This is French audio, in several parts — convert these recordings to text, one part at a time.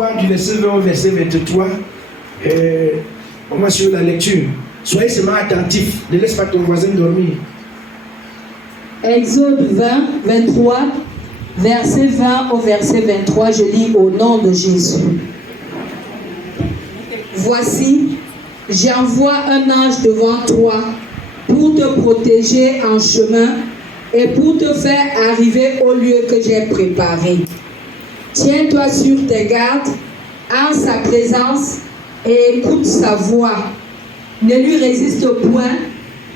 23, du verset 20 au verset 23, on va suivre la lecture. Soyez seulement attentifs, ne laisse pas ton voisin dormir. Exode 20, 23, verset 20 au verset 23, je lis au nom de Jésus. Voici, j'envoie un ange devant toi pour te protéger en chemin et pour te faire arriver au lieu que j'ai préparé. Tiens-toi sur tes gardes en sa présence et écoute sa voix. Ne lui résiste point,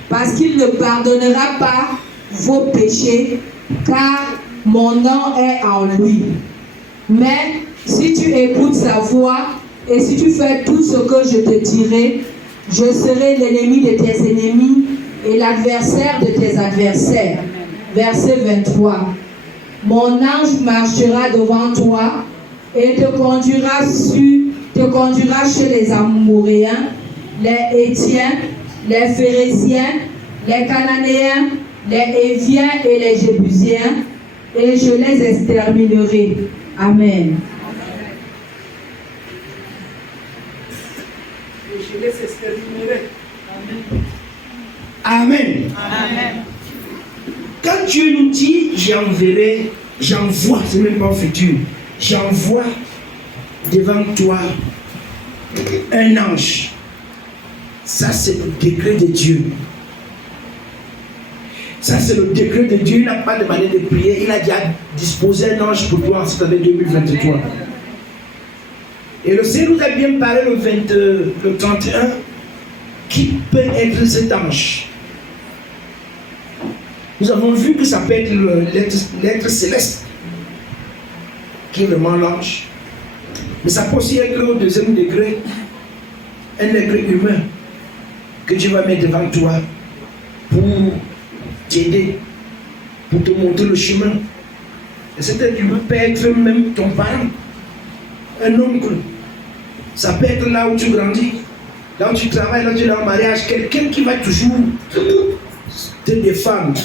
parce qu'il ne pardonnera pas vos péchés, car mon nom est en lui. Mais si tu écoutes sa voix et si tu fais tout ce que je te dirai, je serai l'ennemi de tes ennemis et l'adversaire de tes adversaires. Verset 23. Mon ange marchera devant toi et te conduira chez les Amoréens, les Hétiens, les Phéréziens, les Cananéens, les Éviens et les Jébusiens, et je les exterminerai. Amen. Et je les exterminerai. Amen. Amen. Quand Dieu nous dit j'enverrai, j'envoie, c'est même pas au futur, j'envoie devant toi un ange. Ça, c'est le décret de Dieu. Ça, c'est le décret de Dieu. Il n'a pas demandé de prier. Il a déjà disposé un ange pour toi en cette année 2023. Et le Seigneur nous a bien parlé le 31. Qui peut être cet ange? Nous avons vu que ça peut être l'être céleste, qui est vraiment l'ange. Mais ça peut aussi être au deuxième degré, un degré humain que Dieu va mettre devant toi pour t'aider, pour te montrer le chemin. Et cet être humain peut être même ton parent, un oncle. Ça peut être là où tu grandis, là où tu travailles, là où tu es en mariage, quelqu'un qui va toujours te défendre,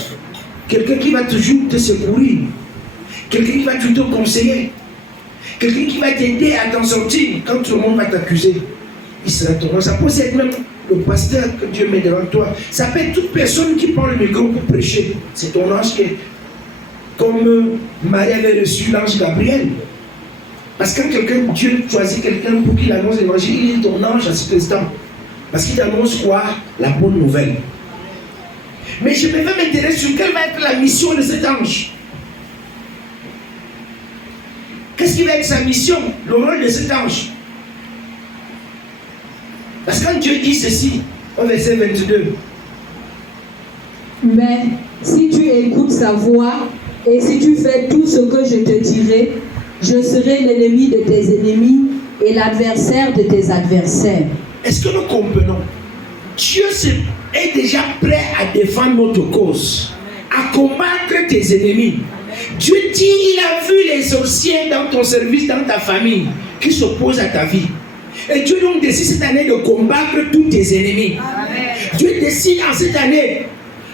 quelqu'un qui va toujours te secourir, quelqu'un qui va toujours te conseiller, quelqu'un qui va t'aider à t'en sortir quand tout le monde va t'accuser. Il sera ton ange. Ça peut être même le pasteur que Dieu met devant toi. Ça peut être toute personne qui prend le micro pour prêcher. C'est ton ange qui est comme Marie avait reçu l'ange Gabriel. Parce que quand Dieu choisit quelqu'un pour qu'il annonce l'évangile, il est ton ange à cet instant. Parce qu'il annonce quoi? La bonne nouvelle. Mais je vais m'intéresser sur quelle va être la mission de cet ange. Qu'est-ce qui va être sa mission? Le rôle de cet ange. Parce que quand Dieu dit ceci, au verset 22. Mais si tu écoutes sa voix et si tu fais tout ce que je te dirai, je serai l'ennemi de tes ennemis et l'adversaire de tes adversaires. Est-ce que nous comprenons? Dieu est déjà prêt à défendre notre cause, à combattre tes ennemis. Dieu dit, il a vu les sorciers dans ton service, dans ta famille, qui s'opposent à ta vie. Et Dieu donc décide cette année de combattre tous tes ennemis. Amen. Dieu décide en cette année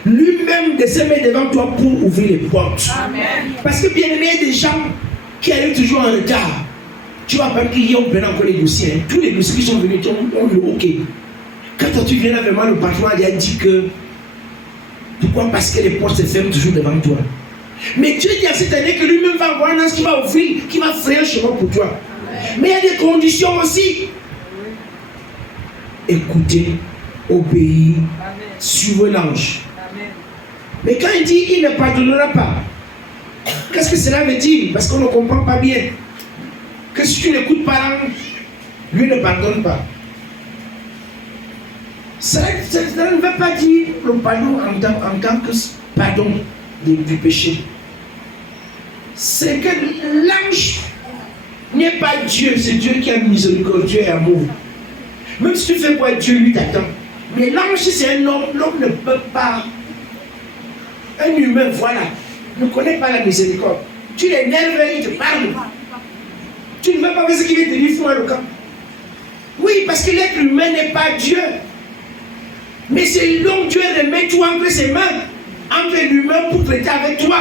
lui-même de se mettre devant toi pour ouvrir les portes. Amen. Parce que bien aimé, il y a des gens qui arrivent toujours en retard. Tu vas pas qu'il y a encore les dossiers. Tous les dossiers qui sont venus ont dit ok. Quand tu viens là, vraiment, le patron a dit que pourquoi? Parce que les portes se ferment toujours devant toi. Mais Dieu dit à cette année que lui-même va avoir un ange qui va ouvrir, qui va frayer un chemin pour toi. Mais il y a des conditions aussi. Écoutez, obéir, suivre l'ange. Mais quand il dit il ne pardonnera pas, qu'est-ce que cela veut dire? Parce qu'on ne comprend pas bien. Que si tu n'écoutes pas l'ange, lui ne pardonne pas. Ça ne veut pas dire le pardon en tant que pardon du péché. C'est que l'ange n'est pas Dieu, c'est Dieu qui a miséricorde, Dieu est amour. Même si tu fais quoi, Dieu lui t'attend. Mais l'ange, c'est un homme, l'homme ne peut pas. Un humain, voilà, ne connaît pas la miséricorde. Tu l'énerves et il te parle. Tu ne veux pas voir ce qu'il veut te dire, fous-moi le camp. Oui, parce que l'être humain n'est pas Dieu. Mais c'est l'homme, Dieu remet tout entre ses mains, entre l'humain pour traiter avec toi.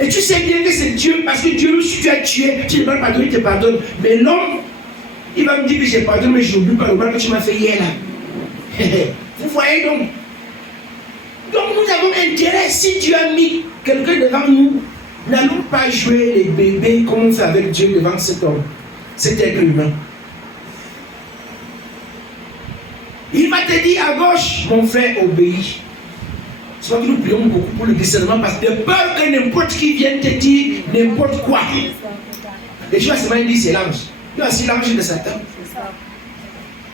Et tu sais bien que c'est Dieu, parce que Dieu, si tu as tué, tu ne vas pas pardonner, il te pardonne. Mais l'homme, il va me dire que j'ai pardonné, mais je n'oublie pas le mal que tu m'as fait hier là. Vous voyez donc. Donc nous avons intérêt, si Dieu a mis quelqu'un devant nous, n'allons pas jouer les bébés comme on fait avec Dieu devant cet homme, cet être humain. Il va te dire à gauche, mon frère, obéis. C'est vrai que nous prions beaucoup pour le discernement parce que peur que n'importe qui vienne te dire n'importe quoi. Et tu vas seulement dire c'est l'ange. Il est aussi l'ange de Satan.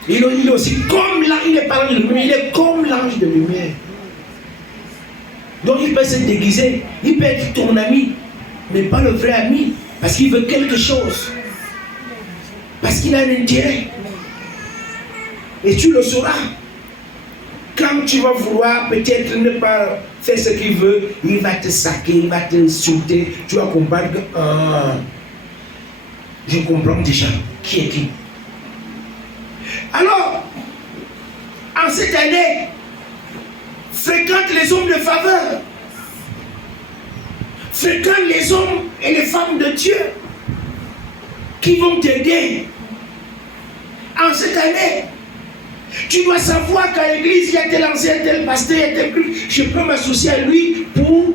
Il est aussi comme l'ange, il n'est pas l'ange de lumière, il est comme l'ange de lumière. Donc il peut se déguiser, il peut être ton ami, mais pas le vrai ami, parce qu'il veut quelque chose. Parce qu'il a un intérêt. Et tu le sauras. Quand tu vas vouloir peut-être ne pas faire ce qu'il veut, il va te saquer, il va te sauter. Tu vas comprendre que je comprends déjà qui est qui. Alors, en cette année, fréquente les hommes de faveur. Fréquente les hommes et les femmes de Dieu qui vont t'aider. En cette année, tu dois savoir qu'à l'église, il y a tel ancien, tel pasteur, il y a tel truc. Je peux m'associer à lui pour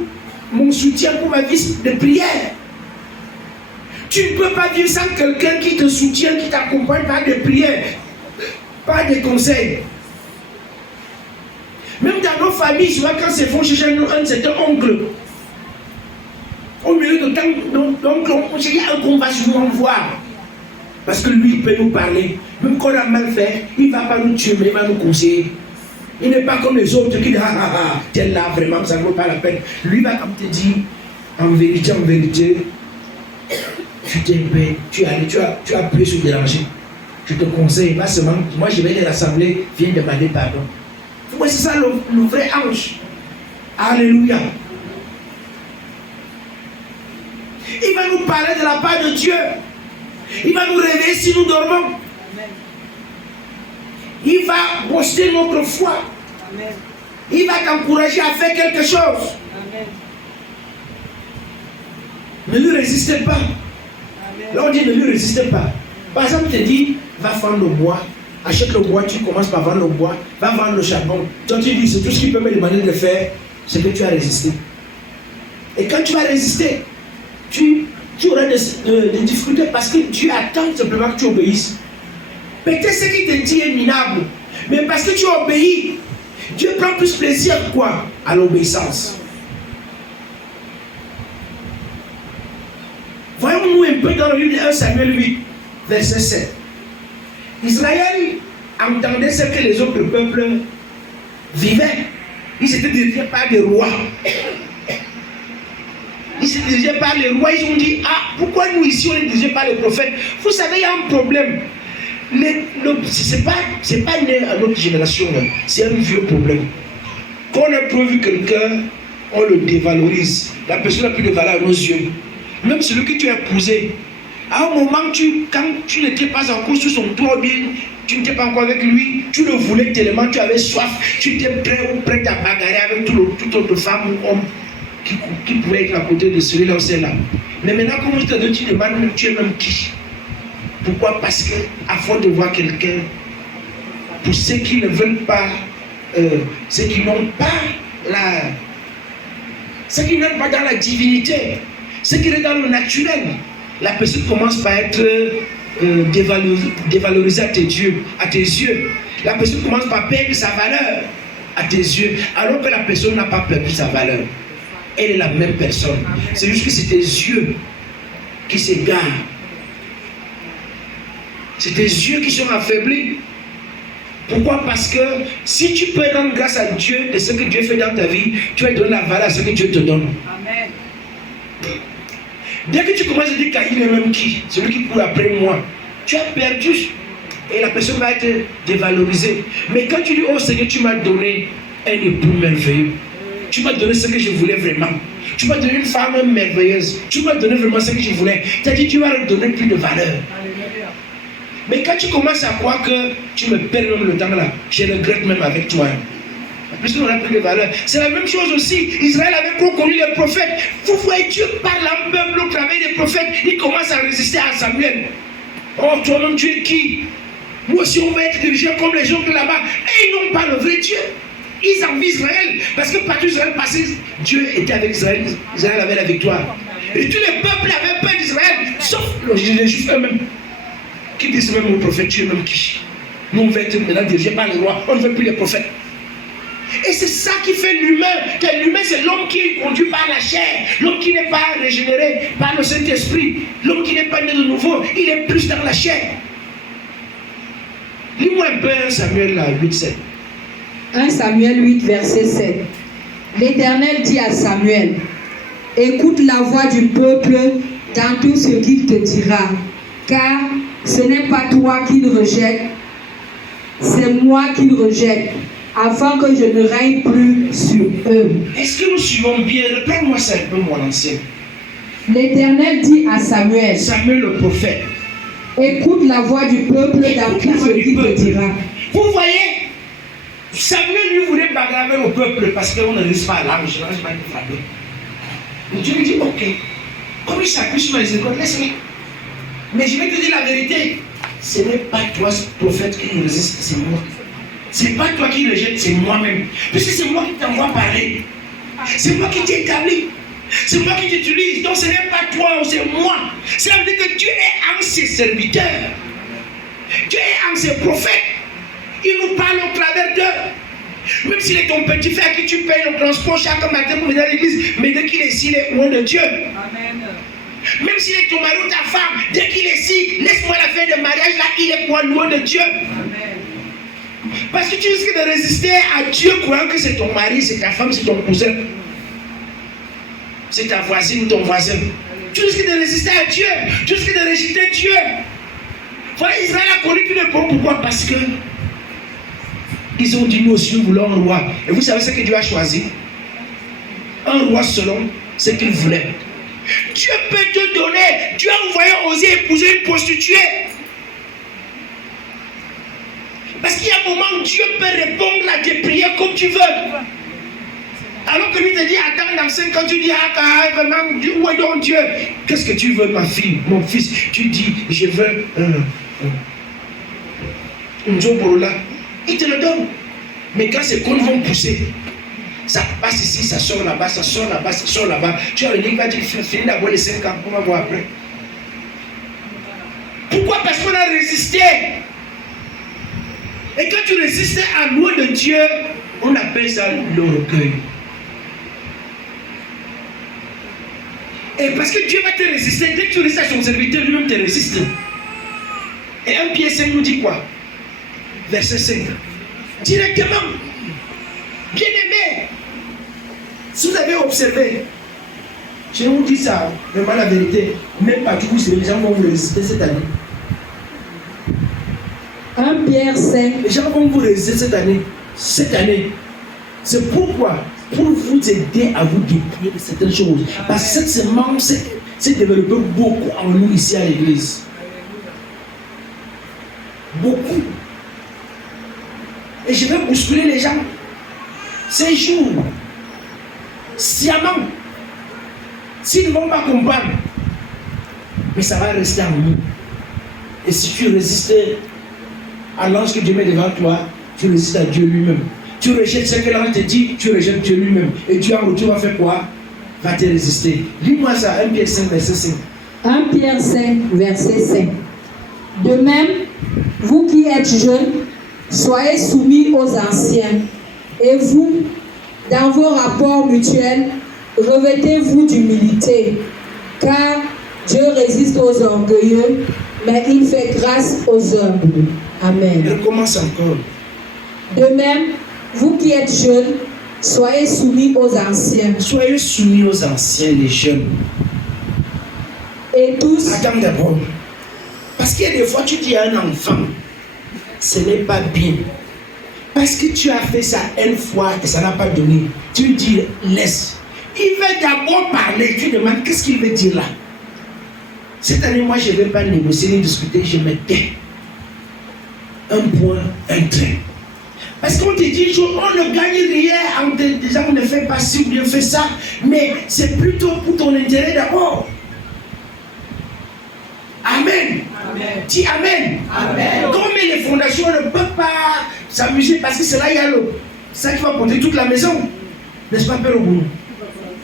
mon soutien, pour ma vie de prière. Tu ne peux pas vivre sans quelqu'un qui te soutient, qui t'accompagne par des prières, par des conseils. Même dans nos familles, souvent quand c'est font chercher un certain oncle, au milieu de temps, il y a un qu'on va souvent voir. Parce que lui, il peut nous parler. Même quand on a mal fait, il ne va pas nous tuer, mais il va nous conseiller. Il n'est pas comme les autres qui disent tel là, vraiment, ça ne vaut pas la peine. Lui va comme te dire, en vérité, tu t'es paix, tu as appuyé sur déranger. Je te conseille, pas seulement, moi je vais les rassembler, viens demander pardon. Voici ça le vrai ange. Alléluia. Il va nous parler de la part de Dieu. Il va nous réveiller si nous dormons. Amen. Il va booster notre foi. Amen. Il va t'encourager à faire quelque chose. Amen. Ne lui résistez pas. Amen. Là on dit ne lui résistez pas. Par exemple, il te dit, va vendre le bois. Achète le bois, tu commences par vendre le bois. Va vendre le charbon. Toi tu dis, c'est tout ce qu'il peut me demander de faire, c'est que tu as résisté. Et quand tu vas résister, tu auras des difficultés parce que Dieu attend simplement que tu obéisses. Peut-être ce qui te dit est minable, mais parce que tu obéis, Dieu prend plus plaisir quoi? À l'obéissance. Voyons-nous un peu dans le livre de 1 Samuel 8, verset 7. Israël entendait ce que les autres peuples vivaient. Ils étaient dirigés par des rois. Ils se dirigeaient par les rois, ils ont dit, pourquoi nous ici on est dirigés par les prophètes? Vous savez, il y a un problème. C'est pas né à notre génération, c'est un vieux problème. Quand on a prévu quelqu'un, on le dévalorise. La personne n'a plus de valeur à nos yeux. Même celui que tu as épousé, à un moment, quand tu n'étais pas encore sous son toit, bien, tu n'étais pas encore avec lui, tu le voulais tellement, tu avais soif, tu étais prêt ou prête à bagarrer avec toute autre femme ou homme qui pouvait être à côté de celui-là ou celle-là. Mais maintenant, comme tu te demandes, tu es même qui? Pourquoi? Parce que, à force de voir quelqu'un, pour ceux qui ne veulent pas, ceux qui n'ont pas ceux qui n'ont pas dans la divinité, ceux qui sont dans le naturel, la personne commence par être dévalorisée à tes yeux. La personne commence par perdre sa valeur à tes yeux, alors que la personne n'a pas perdu sa valeur. Elle est la même personne. C'est juste que c'est tes yeux qui s'égarent. C'est tes yeux qui sont affaiblis. Pourquoi? Parce que si tu peux rendre grâce à Dieu de ce que Dieu fait dans ta vie, tu vas donner la valeur à ce que Dieu te donne. Amen. Dès que tu commences à dire qu'il est même qui, celui qui court après moi, tu as perdu. Et la personne va être dévalorisée. Mais quand tu dis, oh Seigneur, tu m'as donné un époux merveilleux. Tu m'as donné ce que je voulais vraiment. Tu m'as donné une femme merveilleuse. Tu m'as donné vraiment ce que je voulais. Tu as dit, tu vas leur donner plus de valeur. Alléluia. Mais quand tu commences à croire que tu me perds même le temps là, je regrette même avec toi. Parce qu'on a pris des valeurs. C'est la même chose aussi. Israël avait connu les prophètes. Vous voyez, Dieu parle à un peuple au travers des prophètes. Il commence à résister à Samuel. Oh, toi-même, tu es qui? Moi aussi, on va être dirigé comme les gens de là-bas. Et ils n'ont pas le vrai Dieu. Ils envient Israël. Parce que partout Israël passait, Dieu était avec Israël. Israël avait la victoire. Et tous les peuples avaient peur d'Israël. Sauf les Juifs eux-mêmes. Qui disent même au prophète, tu es même qui? Nous, on va être maintenant dirigés par les rois. On ne veut plus les prophètes. Et c'est ça qui fait l'humain. L'humain, c'est l'homme qui est conduit par la chair. L'homme qui n'est pas régénéré par le Saint-Esprit. L'homme qui n'est pas né de nouveau. Il est plus dans la chair. Lis-moi un peu 1 Samuel 8, 7. 1 Samuel 8, verset 7. L'Éternel dit à Samuel, écoute la voix du peuple dans tout ce qu'il te dira, car ce n'est pas toi qu'il rejette, c'est moi qu'il rejette, afin que je ne règne plus sur eux. Est-ce que nous suivons bien? Reprends-moi ça un peu, mon ancien. L'Éternel dit à Samuel, Samuel le prophète, écoute la voix du peuple dans tout ce qu'il te dira. Vous voyez, Samuel lui voulait bagarrer au peuple parce qu'on ne laisse pas à l'âme, je ne vais pas te frapper. Et Dieu lui dit, ok, comme il s'appuie sur les écoles, laisse-le. Mais je vais te dire la vérité, ce n'est pas toi, ce prophète, qui me résiste, c'est moi. Ce n'est pas toi qui le jette, c'est moi-même. Puisque c'est moi qui t'envoie parler. C'est moi qui t'établis. C'est moi qui t'utilise. Donc ce n'est pas toi, c'est moi. Ça veut dire que Dieu est en ses serviteurs. Dieu est en ses prophètes. Il nous parle au travers d'eux. Même s'il est ton petit frère qui tu payes le transport chaque matin pour venir à l'église, mais dès qu'il est ici, il est loin de Dieu. Amen. Même s'il est ton mari ou ta femme, dès qu'il est ici, laisse-moi la fin de mariage là, il est loin de Dieu. Amen. Parce que tu risques de résister à Dieu croyant que c'est ton mari, c'est ta femme, c'est ton cousin. C'est ta voisine ou ton voisin. Tu risques de résister à Dieu. Tu risques de rejeter Dieu. Voilà, Israël a connu tous les problèmes. Pourquoi? Parce que ils ont dit nous aussi nous voulons un roi. Et vous savez ce que Dieu a choisi? Un roi selon ce qu'il voulait. Dieu peut te donner. Dieu a envoyé oser épouser une prostituée. Parce qu'il y a un moment où Dieu peut répondre à tes prières comme tu veux. Alors que lui te dit, attends, dans 5 ans, tu dis, ah, vraiment, où est donc Dieu? Qu'est-ce que tu veux, ma fille, mon fils? Tu dis, je veux un Zoborola. Il te le donne. Mais quand ces cônes vont pousser, ça passe ici, ça sort là-bas, ça sort là-bas, ça sort là-bas. Tu as le livre, il va dire, finis d'abord les 5 ans, on va voir après. Pourquoi? Parce qu'on a résisté. Et quand tu résistes à loin de Dieu, on appelle ça l'orgueil. Et parce que Dieu va te résister, dès que tu résistes à son serviteur, lui-même te résiste. Et 1 Pierre 5 nous dit quoi? Verset 5. Directement. Bien aimé. Si vous avez observé, je vous dis ça, vraiment la vérité, même pas du coup, les gens vont vous résister cette année. 1 Pierre 5. Les gens vont vous résister cette année. Cette année. C'est pourquoi, pour vous aider à vous dépouiller de certaines choses. Parce que cette semence s'est développée beaucoup en nous ici à l'église. Beaucoup. Et je vais bousculer les gens. Ces jours, sciemment, s'ils ne vont pas comprendre, mais ça va rester en nous. Et si tu résistes à l'ange que Dieu met devant toi, tu résistes à Dieu lui-même. Tu rejettes ce que l'ange te dit, tu rejettes Dieu lui-même. Et Dieu en retour va faire quoi? Va te résister. Lis-moi ça, 1 Pierre 5, verset 5. 1 Pierre 5, verset 5. De même, vous qui êtes jeunes, soyez soumis aux anciens. Et vous, dans vos rapports mutuels, revêtez-vous d'humilité. Car Dieu résiste aux orgueilleux, mais il fait grâce aux humbles. Amen. Elle commence encore. De même, vous qui êtes jeunes, soyez soumis aux anciens. Soyez soumis aux anciens, les jeunes. Et tous. Attends d'abord. Parce qu'il y a des fois, tu dis à un enfant, ce n'est pas bien. Parce que tu as fait ça une fois et ça n'a pas donné. Tu lui dis, laisse. Il va d'abord parler. Tu demandes, qu'est-ce qu'il veut dire là? Cette année, moi, je ne vais pas négocier ni discuter, je me tais. Un point, un trait. Parce qu'on te dit, on ne gagne rien en te disant, on ne fait pas ci ou bien fait ça, mais c'est plutôt pour ton intérêt d'abord. Amen. Amen. Dis Amen. Amen. Comme les fondations ne peuvent pas s'amuser parce que c'est là il y a ça qui va porter toute la maison. N'est-ce pas, Père Oboulou?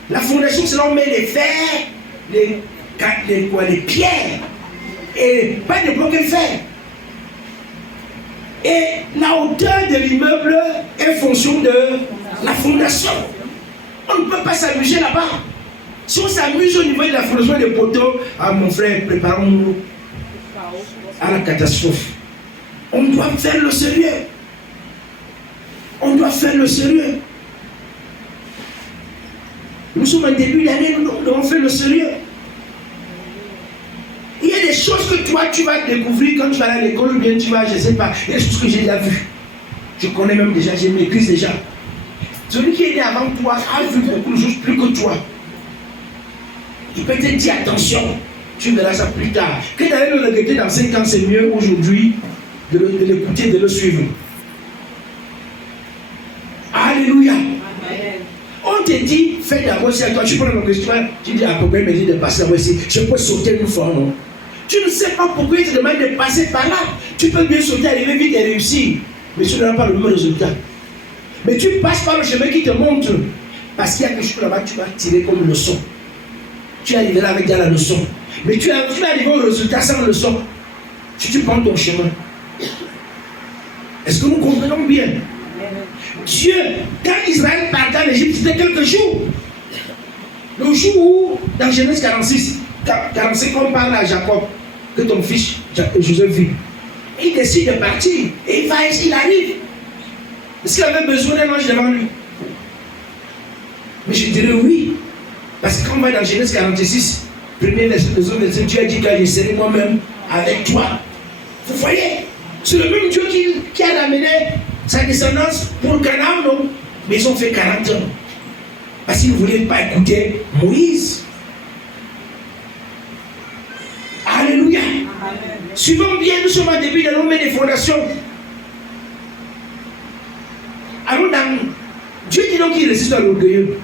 La fondation, c'est là où on met les fers, les pierres, et pas de blocs de fer. Et la hauteur de l'immeuble est fonction de la fondation. On ne peut pas s'amuser là-bas. Si on s'amuse au niveau de la fondation des poteaux, ah mon frère, préparons-nous à la catastrophe. On doit faire le sérieux. On doit faire le sérieux. Nous sommes en début d'année, nous devons faire le sérieux. Il y a des choses que toi, tu vas découvrir quand tu vas à l'école ou bien tu vas, je ne sais pas, il y a des choses que j'ai déjà vues. Je connais même déjà, je maîtrise déjà. Celui qui est né avant toi a vu beaucoup de choses plus que toi. Il peut te dire attention, tu verras ça plus tard. Que d'aller le regretter dans 5 ans, c'est mieux aujourd'hui de l'écouter, de le suivre. Alléluia. Amen. On te dit, fais d'abord ça, toi, tu prends mon question, tu dis à combien me dit de passer là ici, je peux sauter une fois, non? Tu ne sais pas pourquoi il te demande de passer par là. Tu peux bien sauter, arriver vite et réussir, mais tu n'auras pas le même résultat. Mais tu passes par le chemin qui te montre, parce qu'il y a quelque chose là-bas, tu vas tirer comme leçon. Tu es arrivé là avec la leçon, mais tu vas arriver au résultat sans leçon. Si tu prends ton chemin, est-ce que nous comprenons bien? Dieu, quand Israël partait en Égypte, c'était quelques jours. Le jour où, dans Genèse 45, on parle à Jacob, que ton fils Joseph vit. Il décide de partir, et il arrive. Est-ce qu'il avait besoin d'un ange devant lui? Mais je dirais oui. Parce que quand on va dans Genèse 46, premier verset, deuxième verset, Dieu a dit que je serai moi-même avec toi. Vous voyez, c'est le même Dieu qui a ramené sa descendance pour Canaan, non? Mais ils ont fait 40 ans. Parce qu'ils ne voulaient pas écouter Moïse. Alléluia. Amen. Suivons bien, nous sommes en début de l'homme des fondations. Alors, Dieu dit donc qu'il résiste à l'orgueilleux.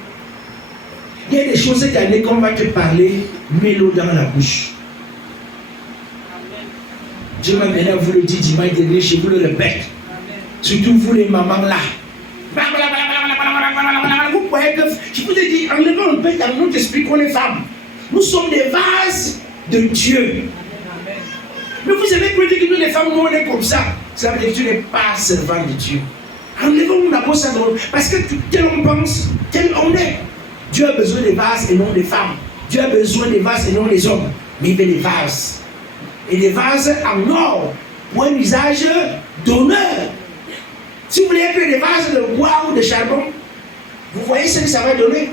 Il y a des choses cette année qu'on va te parler, mets-le dans la bouche. Amen. Dieu m'a maintenant vous le dit dimanche dernier, je vous le répète. Surtout vous les mamans là. Vous voyez que je vous ai dit, enlevez un peu dans notre esprit qu'on est femmes. Nous sommes des vases de Dieu. Mais vous avez cru que nous les femmes, nous on est comme ça. Ça veut dire que tu n'es pas servant de Dieu. Enlevons d'abord ça parce que tel on pense, tel on est. Dieu a besoin des vases et non des femmes. Dieu a besoin des vases et non des hommes. Mais il veut des vases. Et des vases en or pour un usage d'honneur. Si vous voulez être des vases de bois ou de charbon, vous voyez ce que ça va donner.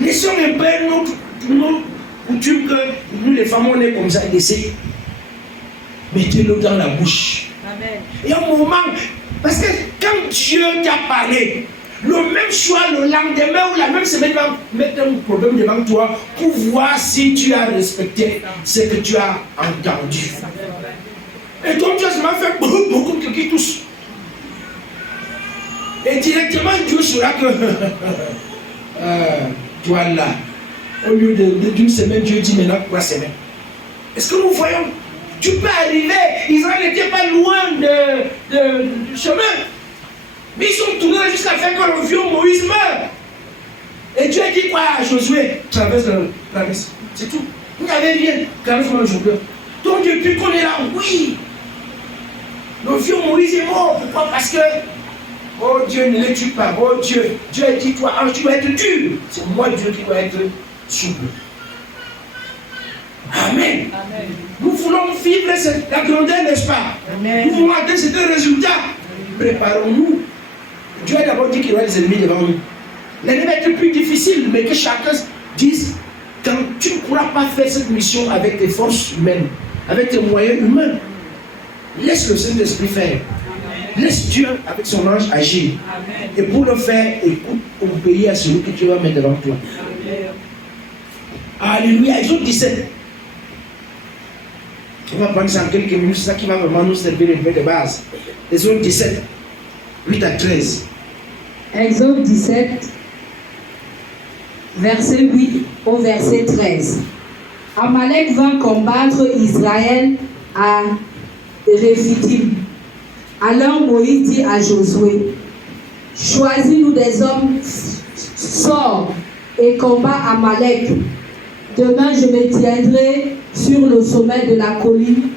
Laissons un peu nos coutumes que nous les femmes on est comme ça, laissez. Mettez-le dans la bouche. Amen. Et un moment, parce que quand Dieu t'a parlé, le même choix le lendemain ou la même semaine va mettre un problème devant toi pour voir si tu as respecté ce que tu as entendu. Et donc tu as seulement fait beaucoup de qui touche. Et directement Dieu saura que toi là, au lieu d'une semaine, Dieu dit maintenant 3 semaines. Est-ce que nous voyons? Tu peux arriver, Israël n'était pas loin du chemin. Mais ils sont tournés jusqu'à faire que le vieux Moïse meurt. Et Dieu a dit quoi à Josué? Traverse la rice. C'est tout. Vous n'avez rien. Traverse-moi le Jourdain. Donc depuis qu'on est là, oui. Le vieux Moïse est mort. Pourquoi? Parce que, oh Dieu ne les tue pas. Oh Dieu. Dieu a dit, toi, tu dois être dur. C'est moi Dieu qui dois être souple. Amen. Amen. Nous voulons vivre la grandeur, n'est-ce pas? Amen. Nous voulons atteindre ce résultat. Préparons-nous. Dieu a d'abord dit qu'il y aura des ennemis devant nous. L'ennemi va être plus difficile, mais que chacun dise, quand tu ne pourras pas faire cette mission avec tes forces humaines, avec tes moyens humains, laisse le Saint-Esprit faire. Amen. Laisse Dieu avec son ange agir. Amen. Et pour le faire, écoute, obéis à celui que tu vas mettre devant toi. Amen. Alléluia. Exode 17. On va prendre ça en quelques minutes, c'est ça qui va vraiment nous servir un peu de base. Exode 17, 8 à 13. Exode 17, verset 8 au verset 13. Amalek vint combattre Israël à Réphidim. Alors Moïse dit à Josué, choisis-nous des hommes, sors et combat Amalek. Demain je me tiendrai sur le sommet de la colline,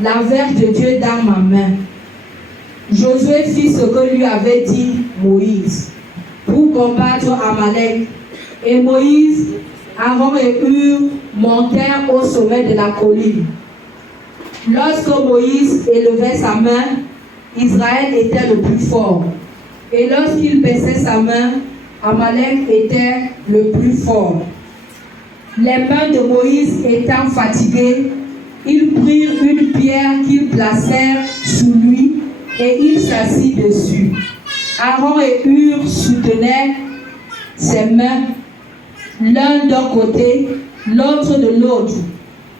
la verge de Dieu dans ma main. Josué fit ce que lui avait dit Moïse pour combattre Amalek. Et Moïse, Aaron et Hur montèrent au sommet de la colline. Lorsque Moïse élevait sa main, Israël était le plus fort. Et lorsqu'il baissait sa main, Amalek était le plus fort. Les mains de Moïse étant fatiguées, ils prirent une pierre qu'ils placèrent sous lui et il s'assit dessus. Aaron et Hur soutenaient ses mains, l'un d'un côté, l'autre de l'autre,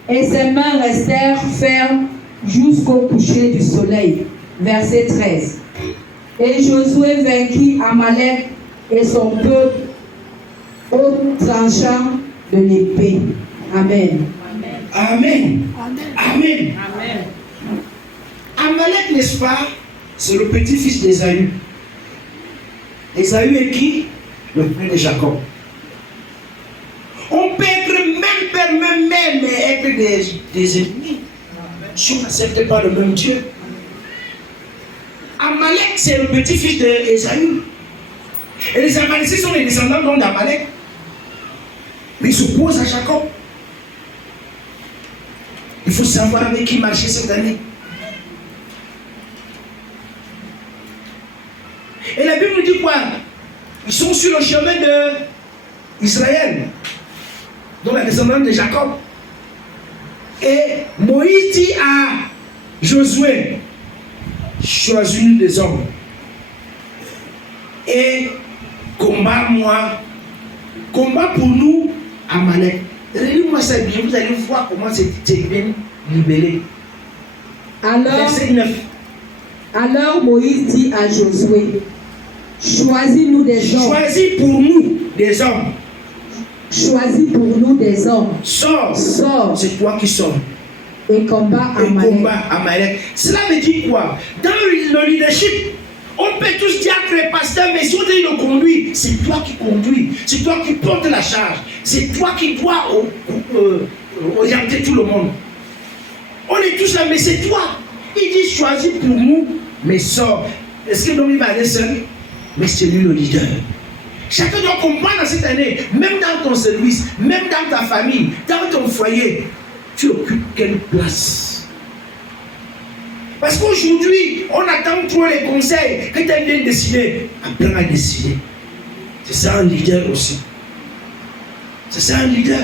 et ses mains restèrent fermes jusqu'au coucher du soleil. Verset 13. Et Josué vainquit Amalek et son peuple au tranchant de l'épée. Amen. Amen. Amen. Amen. Amalek, n'est-ce pas, c'est le petit-fils d'Ésaü. Ésaü est qui? Le frère de Jacob. On peut être même père, même mère, mais être des ennemis. Si on n'accepte pas le même Dieu. Amalek, c'est le petit-fils d'Ésaü. Et les Amalécites sont les descendants d'Amalek. Mais ils s'opposent à Jacob. Il faut savoir avec qui marcher cette année. Et la Bible nous dit quoi? Ils sont sur le chemin d'Israël, donc la descendance de Jacob. Et Moïse dit à Josué, choisis des hommes et combat-moi, combat pour nous Amalek. Relis-moi ça bien, vous allez voir comment c'est bien libellé. Verset 9. Alors Moïse dit à Josué, choisis-nous des hommes. Choisis pour nous des hommes. Choisis pour nous des hommes. Sors. Sors. C'est toi qui sors. Et combat Amalek. Combat Amalek. Cela veut dire quoi? Dans le leadership, on peut tous dire que le pasteur, mais si on dit le conduit, c'est toi qui conduis. C'est toi qui portes la charge. C'est toi qui dois orienter tout le monde. On est tous là, mais c'est toi. Il dit choisis pour nous, mais sors. Est-ce que l'homme il va aller seul? Mais c'est lui le leader. Chacun doit comprendre dans cette année, même dans ton service, même dans ta famille, dans ton foyer, tu occupes quelle place? Parce qu'aujourd'hui, on attend trop les conseils que tu as bien décidé. Apprends à décider. C'est ça un leader aussi. C'est ça un leader.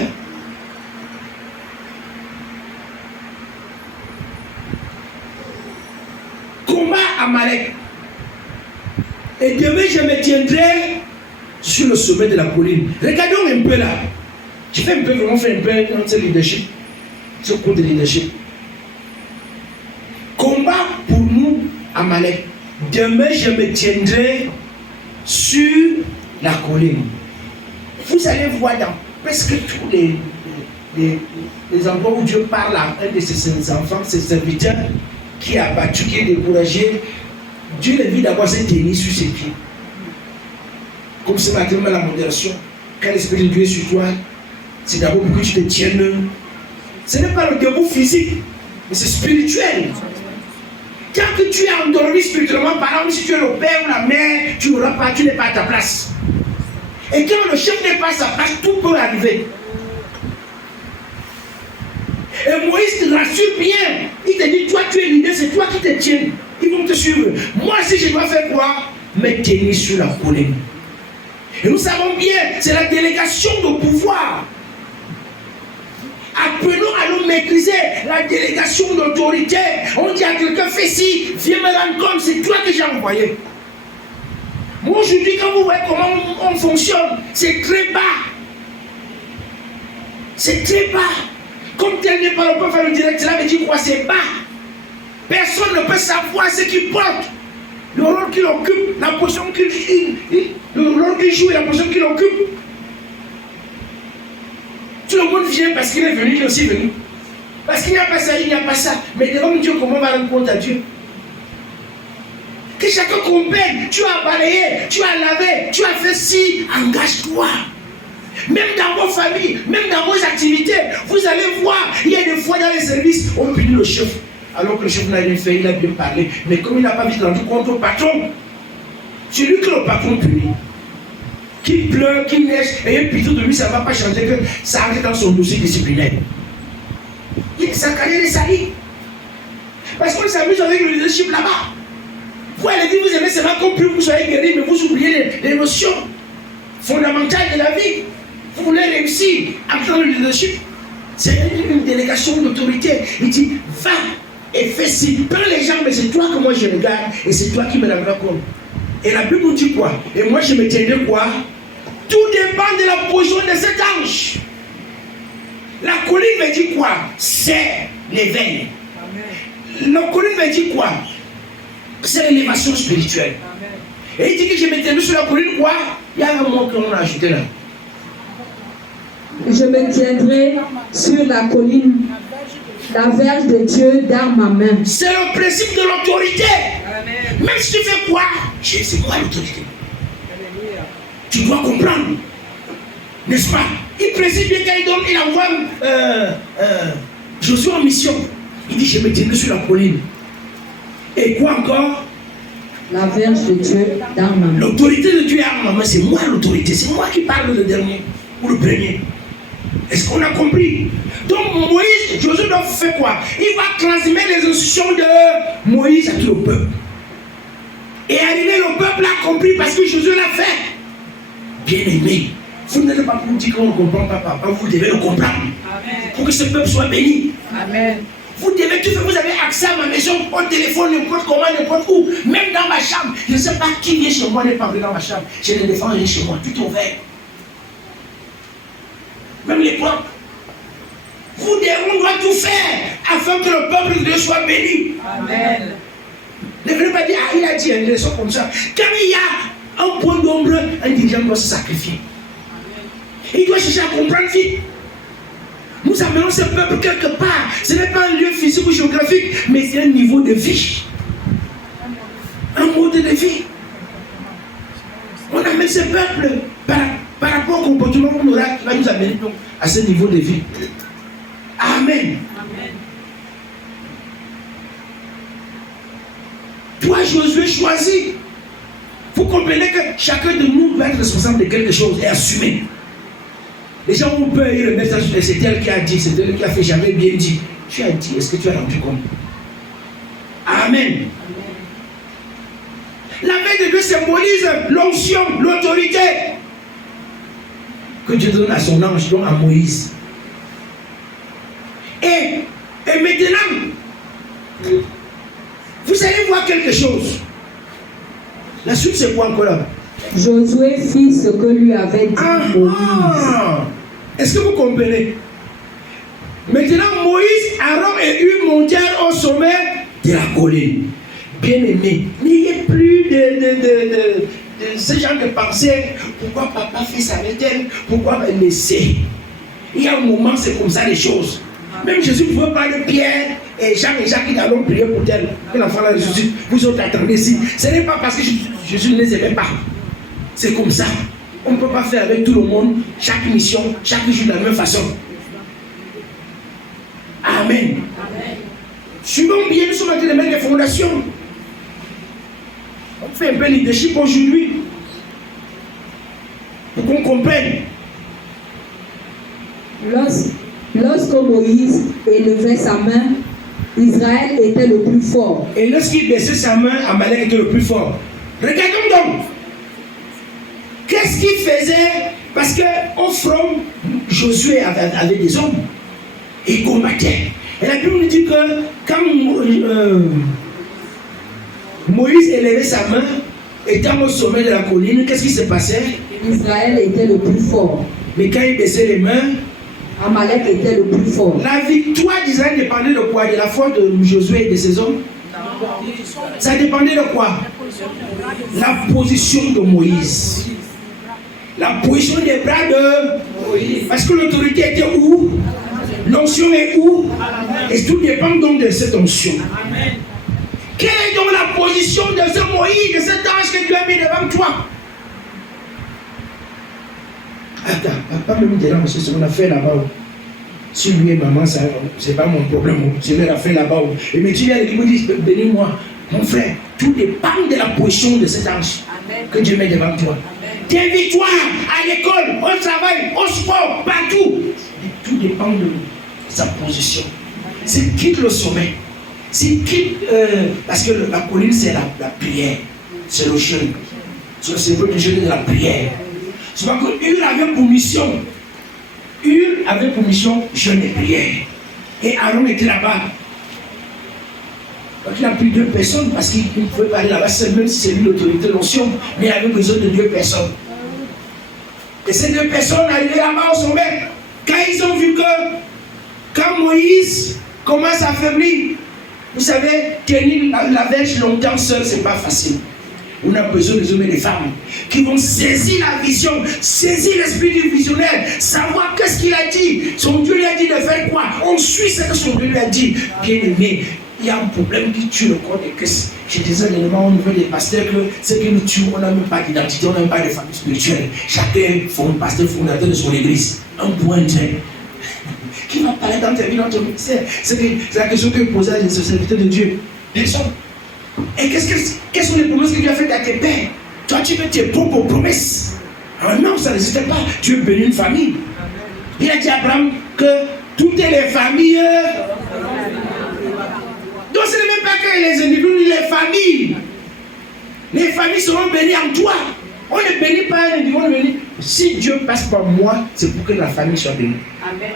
Combat Amalek. Et demain, je me tiendrai sur le sommet de la colline. Regardons un peu là. Tu fais un peu, vraiment faire un peu dans ce leadership. Ce cours de leadership. Combat pour nous, Amalek. Demain, je me tiendrai sur la colline. Vous allez voir dans presque tous les endroits où Dieu parle à un de ses enfants, ses serviteurs, qui est abattu, qui est découragé. Dieu l'invite d'abord à se tenir sur ses pieds. Comme ce matin, dans la modération, quand l'Esprit de Dieu est sur toi, c'est d'abord pour que tu te tiennes. Ce n'est pas le debout physique, mais c'est spirituel. Quand tu es endormi spirituellement parlant, si tu es le père ou la mère, tu n'auras pas, tu n'es pas à ta place. Et quand le chef n'est pas à sa place, tout peut arriver. Et Moïse te rassure bien. Il te dit, toi tu es leader, c'est toi qui te tiens. Ils vont te suivre. Moi, si je dois faire quoi? Me tenir sur la colline. Et nous savons bien, c'est la délégation de pouvoir. Apprenons à nous maîtriser la délégation d'autorité. On dit à quelqu'un, fais ci, viens me rendre compte, c'est toi que j'ai envoyé. Moi aujourd'hui, quand vous voyez comment on fonctionne, c'est très bas. C'est très bas. Comme tel n'est pas, on peut faire le direct, cela veut dire quoi? C'est bas. Personne ne peut savoir ce qu'il porte, le rôle qu'il occupe, la position qu'il joue et la position qu'il occupe. Tout le monde vient parce qu'il est venu, il est aussi venu. Parce qu'il n'y a pas ça, il n'y a pas ça. Mais devant Dieu, comment on va rendre compte à Dieu? Que chacun comprenne. Tu as balayé, tu as lavé, tu as fait ci, engage-toi. Même dans vos familles, même dans vos activités, vous allez voir, il y a des fois dans les services, on punit le chef. Alors que le chef n'a rien fait, il a bien parlé. Mais comme il n'a pas vite rendu compte au patron, c'est lui que le patron punit. Qu'il pleure, qu'il neige, et plutôt de lui, ça ne va pas changer que ça arrive dans son dossier disciplinaire. Sa carrière est salie. Parce qu'on s'amuse avec le leadership là-bas. Vous allez dire, vous aimez seulement qu'on prie, vous soyez guéri, mais vous oubliez les notions fondamentales de la vie. Vous voulez réussir en dans le leadership. C'est une délégation d'autorité. Il dit, va et fais ci. Prends les gens, mais c'est toi que moi je regarde et c'est toi qui me rendras compte. Et la Bible nous dit quoi? Et moi je me tiendrai quoi? Tout dépend de la position de cet ange. La colline veut dire quoi? C'est l'éveil. La colline veut dire quoi? C'est l'élévation spirituelle. Amen. Et il dit que je me tiendrai sur la colline quoi? Il y a un mot qu'on a ajouté là. Je me tiendrai sur la colline, la verge de Dieu dans ma main. C'est le principe de l'autorité. Amen. Même si tu fais quoi? C'est quoi l'autorité? Tu dois comprendre. N'est-ce pas? Il préside bien quand il envoie Josué en mission. Il dit, je me tiendrai sur la colline. Et quoi encore? La verge de Dieu dans ma main. L'autorité de Dieu dans ma main, c'est moi l'autorité. C'est moi qui parle le dernier ou le premier. Est-ce qu'on a compris? Donc Moïse, Josué doit faire quoi? Il va transmettre les instructions de Moïse à tout le peuple. Et arrivé, le peuple a compris parce que Josué l'a fait. Bien aimé, vous n'êtes pas pour dire qu'on ne comprend pas, papa. Vous devez le comprendre. Amen. Pour que ce peuple soit béni. Amen. Vous devez tout faire. Vous avez accès à ma maison, au téléphone, n'importe comment, n'importe où. Même dans ma chambre. Je ne sais pas qui vient chez moi, n'est pas venu dans ma chambre. Je les défends chez moi. Tout est ouvert. Même les portes. On doit tout faire afin que le peuple de Dieu soit béni. Amen. Ne venez pas dire, ah, il a dit une leçon comme ça. Quand il y a un point d'ombre, un dirigeant doit se sacrifier. Il doit chercher à comprendre vite. Nous amenons ce peuple quelque part. Ce n'est pas un lieu physique ou géographique, mais c'est un niveau de vie. Un mode de vie. On amène ce peuple par rapport au comportement qu'on aura qui va nous amener donc à ce niveau de vie. Amen. Amen. Toi, Josué, choisis. Vous comprenez que chacun de nous doit être responsable de quelque chose et assumer. Les gens ont peur, ils remettent ça sur les c'est elle qui a dit, c'est elle qui a fait, j'avais bien dit. Tu as dit, est-ce que tu as rendu compte? Amen. La main de Dieu symbolise l'onction, l'autorité que Dieu donne à son ange, donc à Moïse. Et maintenant, vous allez voir quelque chose. La suite, c'est quoi encore là? Josué fit ce que lui avait dit Moïse. Est-ce que vous comprenez? Maintenant, Moïse, Aaron et Hur montèrent au sommet de la colline. Bien aimé, n'ayez plus de ce genre de pensée. Pourquoi papa fait ça avec elle? Pourquoi elle me sait? Il y a un moment, c'est comme ça les choses. Même Jésus pouvait parler de Pierre et Jean et Jacques qui allons prier pour elle. Que l'enfant la ressuscite. Vous autres attendez ici. Ce n'est pas parce que Jésus ne les aimait pas. C'est comme ça. On ne peut pas faire avec tout le monde chaque mission, chaque jour de la même façon. Amen. Amen. Suivons bien, nous sommes en train de mettre des fondations. On fait un peu de leadership aujourd'hui. Pour qu'on comprenne. Lorsque Moïse élevait sa main, Israël était le plus fort. Et lorsqu'il baissait sa main, Amalek était le plus fort. Regardons donc. Qu'est-ce qu'il faisait? Parce qu'au front, Josué avait des hommes. Et il combattait. Et la Bible nous dit que quand Moïse élevait sa main, étant au sommet de la colline, qu'est-ce qui se passait? Israël était le plus fort. Mais quand il baissait les mains, Amalek était le plus fort. La victoire d'Israël dépendait de quoi? De la force de Josué et de ses hommes? Ça dépendait de quoi? La position de Moïse. La position des bras de Moïse. Parce que l'autorité était où? L'onction est où? Et tout dépend donc de cette onction. Quelle est donc la position de ce Moïse, de cet ange que Dieu a mis devant toi? Attends, papa me dit là, monsieur, ce qu'on a fait là-bas. Si lui et maman, ça, c'est pas mon problème. Je l'ai fait là-bas. Et mais tu viens et me dit, bénis-moi. Mon frère, tout dépend de la position de cet ange que Dieu met devant toi. Tes victoires à l'école, au travail, au sport, partout. Tout dépend de sa position. S'il quitte le sommet, s'il quitte, parce que la colline c'est la prière, c'est le jeûne. C'est le jeûne de la prière. C'est pas que Hur avait pour mission. Hur avait pour mission jeûne et prière. Et Aaron était là-bas. Donc il a pris 2 personnes parce qu'il ne pouvait pas aller là-bas seul, même si c'est lui l'autorité de l'onction, mais il avait besoin de 2 personnes. Et ces 2 personnes arrivaient là-bas au sommet. Quand ils ont vu que quand Moïse commence à affaiblir, vous savez, tenir la verge longtemps seul, c'est pas facile. On a besoin des hommes et des femmes qui vont saisir la vision, saisir l'esprit du visionnaire, savoir qu'est-ce qu'il a dit. Son Dieu lui a dit de faire quoi? On suit ce que son Dieu lui a dit. Bien aimé, il y a un problème qui tue le corps de Christ. Je disais un élément au niveau des pasteurs que ce qui nous tue, on n'a même pas d'identité, on n'a même pas de famille spirituelle. Chacun est un pasteur fondateur de son église. Un point trait. Qui va parler dans ta vie, dans ton ministère? C'est la question que posait à la serviteur de Dieu. Personne. Et quelles sont les promesses que Dieu a faites à tes pères? Toi, tu veux tes propres promesses. Ah non, ça n'existait pas. Dieu bénit une famille. Il a dit à Abraham que toutes les familles. Donc ce n'est même pas que les individus, les familles. Les familles seront bénies en toi. On ne bénit pas un individu, on bénit. Si Dieu passe par moi, c'est pour que la famille soit bénie. Amen.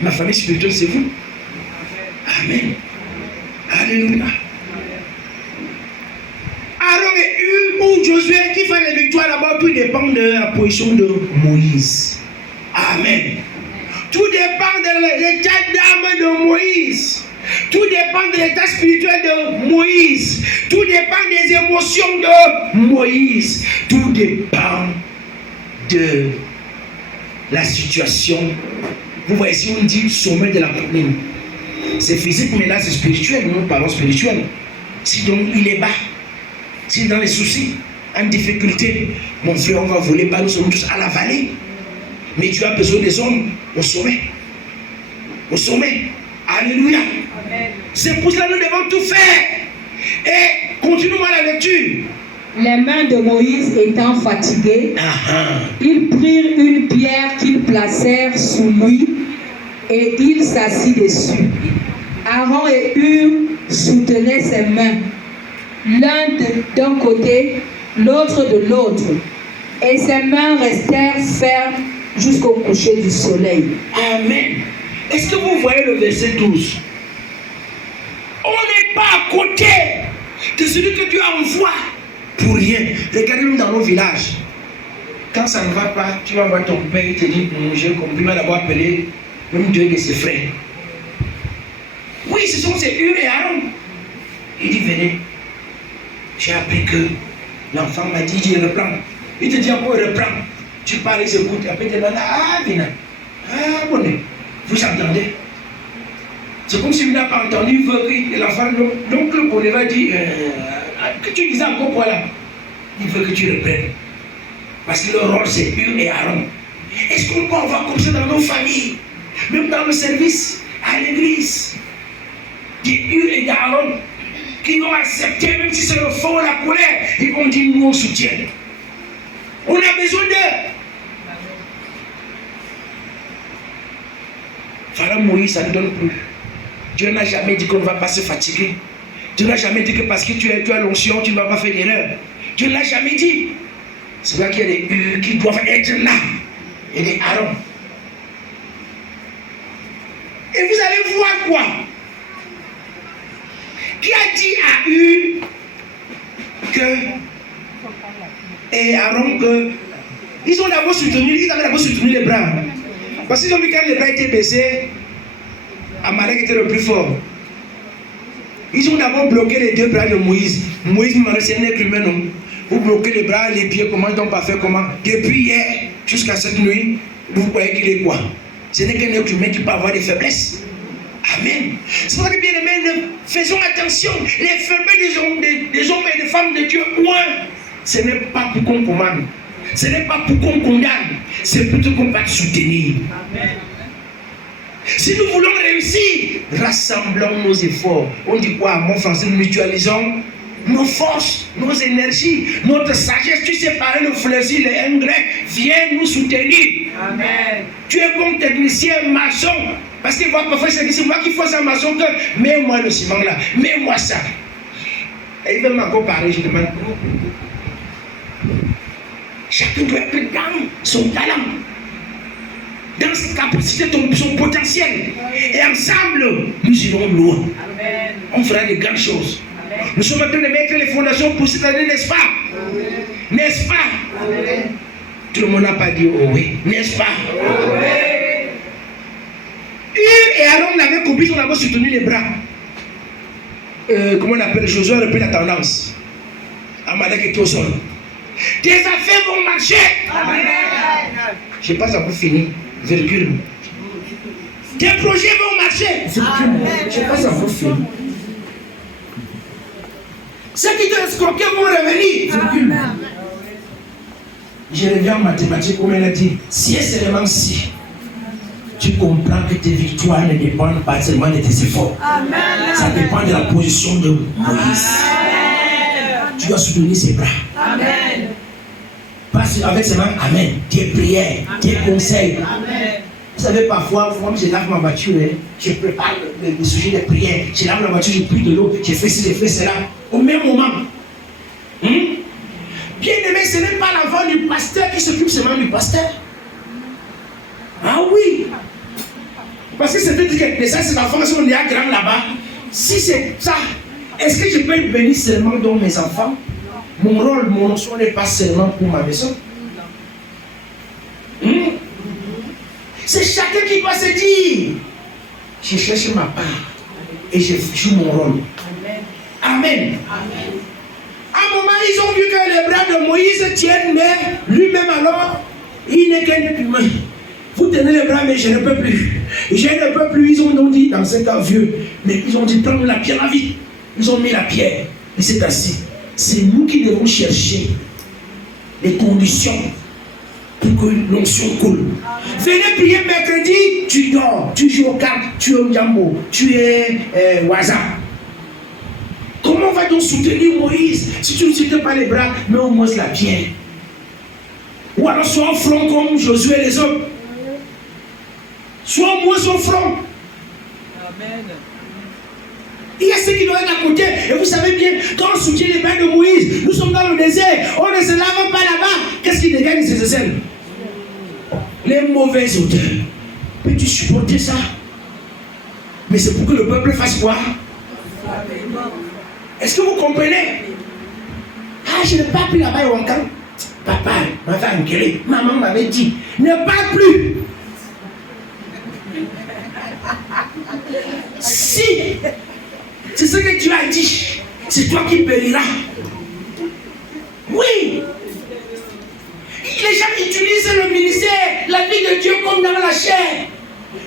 Ma famille spirituelle, c'est vous. Amen. Alléluia. Aaron et Hur ou Josué qui fait les victoires là-bas, tout dépend de la position de Moïse. Amen. Tout dépend de l'état d'âme de Moïse. Tout dépend de l'état spirituel de Moïse. Tout dépend des émotions de Moïse. Tout dépend de la situation. Vous voyez, si on dit sommet de la colline, c'est physique, mais là c'est spirituel. Nous parlons spirituel. Si donc il est bas, si dans les soucis, en difficulté, mon frère, on va voler bas, nous sommes tous à la vallée. Mais tu as besoin des hommes au sommet. Au sommet. Alléluia. Amen. C'est pour cela que nous devons tout faire. Et continuons la lecture. Les mains de Moïse étant fatiguées, ils prirent une pierre qu'ils placèrent sous lui et il s'assit dessus. Aaron et Hur soutenaient ses mains, l'un d'un côté, l'autre de l'autre, et ses mains restèrent fermes jusqu'au coucher du soleil. Amen. Est-ce que vous voyez le verset 12? On n'est pas à côté de celui que Dieu envoie pour rien. Regardez-nous dans nos villages. Quand ça ne va pas, tu vas voir ton père, il te dit, j'ai compris, il va d'abord appeler même Dieu de ses frères. Oui, ce sont ces Hur et Aaron. Il dit, venez. J'ai appris que l'enfant m'a dit, il reprend. Il te dit encore, il reprend. Tu parles, il s'écoute. Après, il te dit, ah, viens. Ah, bon, vous entendez? C'est comme si vous n'avez pas entendu, il veut que l'enfant, donc le bonheur va dire, que tu disais encore quoi là? Il veut que tu reprennes. Parce que le rôle c'est Hur et Aaron. Est-ce qu'on peut avoir comme ça dans nos familles, même dans le service, à l'église, des Hur et d'Aaron qui vont accepter, même si c'est le fond, la colère, ils vont dire nous on soutient. On a besoin d'eux. Pharaon Moïse, ça ne donne plus. Dieu n'a jamais dit qu'on ne va pas se fatiguer. Dieu n'a jamais dit que parce que tu as l'onction, tu ne vas pas faire d'erreur. Dieu ne l'a jamais dit. C'est là qu'il y a des Hur qui doivent être là. Et des Aaron. Et vous allez voir quoi? Qui a dit à Hur que et Aaron que ils ont d'abord soutenu, ils avaient d'abord soutenu les bras. Parce qu'ils ont vu quand les bras étaient baissés, Amalek était le plus fort. Ils ont d'abord bloqué les deux bras de Moïse. Moïse, c'est un être humain, non? Vous bloquez les bras, les pieds, comment ils n'ont pas fait comment? Depuis hier jusqu'à cette nuit, vous croyez qu'il est quoi? Ce n'est qu'un être humain qui peut avoir des faiblesses. Amen. C'est pour ça que bien aimés, faisons attention. Les faiblesses des hommes et des femmes de Dieu, ce n'est pas pour qu'on commande. Ce n'est pas pour qu'on condamne. C'est plutôt qu'on va soutenir. Amen. Si nous voulons réussir, rassemblons nos efforts. On dit quoi? Mon français, nous mutualisons nos forces, nos énergies, notre sagesse. Tu sais parler le fléau, les engrais. Viens nous soutenir. Amen. Tu es bon technicien, maçon. Parce qu'il voit parfois c'est moi qui fais ça maçon que mets-moi le ciment là, mets-moi ça. Et il veut m'encore parler, je demande. Chacun doit être dans son talent, dans ses capacités, son potentiel. Et ensemble, nous irons loin. Amen. On fera de grandes choses. Amen. Nous sommes en train de mettre les fondations pour cette année, n'est-ce pas? N'est-ce pas? Amen. Tout le monde n'a pas dit oh oui, n'est-ce pas? Amen. Et alors on avait compris, on avait soutenu les bras. Comment on appelle? Josué a repris la tendance. Amalek était au sol. Tes affaires vont marcher. Amen. Je ne sais pas ça pour finir. Virgule. Tes projets vont marcher. Virgule. Je ne sais pas ça pour finir. Ceux qui t'ont escroqué vont revenir. Virgule. Je reviens en mathématiques comme elle a dit. Si et seulement si tu comprends que tes victoires ne dépendent pas seulement de tes efforts. Amen. Ça dépend de la position de Moïse. Amen. Tu dois soutenir ses bras. Amen. Pas avec seulement Amen. Tes prières, Amen. Tes conseils. Amen. Vous savez, parfois, moi, je lave ma voiture, je prépare le sujet des prières. Je lave la voiture, je prie de l'eau, je fais ci, je fais cela. Au même moment. Bien aimé, ce n'est pas l'enfant du pasteur qui s'occupe seulement du pasteur. Ah oui. Parce que c'est dit que ça, ces enfants sont déjà grands là-bas. Si c'est ça, est-ce que je peux être béni seulement dans mes enfants? Mon rôle, mon notion n'est pas seulement pour ma maison. C'est chacun qui doit se dire, je cherche ma part et je joue mon rôle. Amen. Amen. À un moment, ils ont vu que les bras de Moïse tiennent, mais lui-même alors, il n'est qu'un être humain. Vous tenez les bras, mais je ne peux plus. Je ne peux plus. Ils ont dit, dans 5 ans vieux, mais ils ont dit, prends la pierre à vie. Ils ont mis la pierre. Il s'est assis. C'est nous qui devons chercher les conditions pour que l'onction coule. Venez prier mercredi, tu dors, tu joues aux cartes, tu es au Djambo, tu es Waza. Comment va-t-on soutenir Moïse si tu ne soutiens pas les bras, mais au moins la pierre? Ou alors sois au front comme Josué et les autres. Soit au moins son front. Amen. Il y a ceux qui doivent être à côté. Et vous savez bien, quand on soutient les bras de Moïse, nous sommes dans le désert, on ne se lave pas là-bas. Qu'est-ce qui dégage de ces scènes? Les mauvaises odeurs. Peux-tu supporter ça? Mais c'est pour que le peuple fasse quoi? Est-ce que vous comprenez? Ah, je n'ai pas pris là-bas au Wankan. Papa m'avait engueulé. Maman m'avait dit, ne parle plus. Si c'est ce que Dieu a dit, c'est toi qui périras. Oui. Les gens utilisent le ministère, la vie de Dieu comme dans la chair.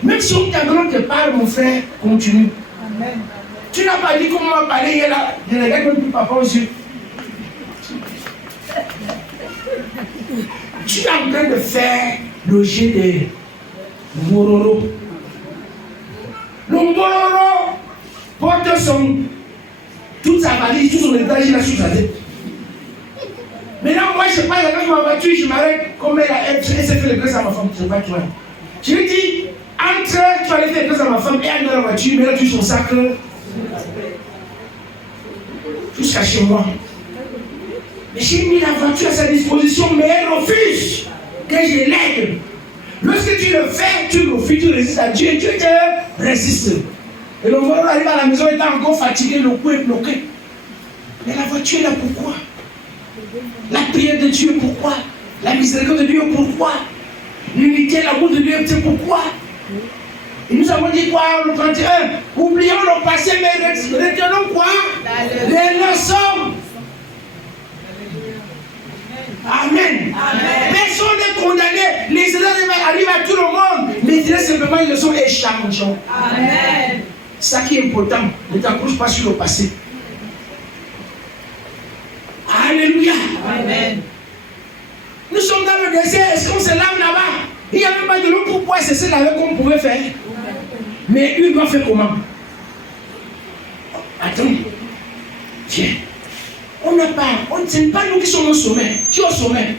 Même si on t'agrande te parle, mon frère, continue. Amen. Tu n'as pas dit comment on va parler hier là. Je regarde même plus papa aux yeux. Tu es en train de faire le jet de Mororo. Le Mororo porte toute sa valise, tout son étage là sur sa tête. Maintenant, moi je passe avec ma voiture, je m'arrête comme elle s'est fait le grâce à ma femme. Je vais toi. Je lui dis, entre, tu vas aller faire le grâce à ma femme et elle dans la voiture, mais là tu son sac jusqu'à chez moi. Mais j'ai mis la voiture à sa disposition, mais elle refuse que je l'aide. Lorsque tu le fais, tu refuses, tu résistes à Dieu, Dieu te résiste. Et le voisin arrive à la maison, il est encore fatigué, le cou est bloqué. Mais la voiture est là pourquoi? La prière de Dieu pourquoi? La miséricorde de Dieu pourquoi? L'unité, l'amour de Dieu, c'est pourquoi. Et nous avons dit quoi le 31? Oublions le passé, mais retenons quoi? Les leçons. Amen. Personne n'est condamné. Les erreurs arrivent à tout le monde. Mais c'est simplement une leçon échangeante. Amen. Ça qui est important. Ne t'accroche pas sur le passé. Alléluia. Amen. Nous sommes dans le désert. Est-ce qu'on se lave là-bas? Il n'y a même pas de l'eau pour pouvoir se laver qu'on pouvait faire. Mais une doit faire comment? Attends. Viens. On n'a pas. Ce n'est pas nous qui sommes au sommet. Qui est au sommet?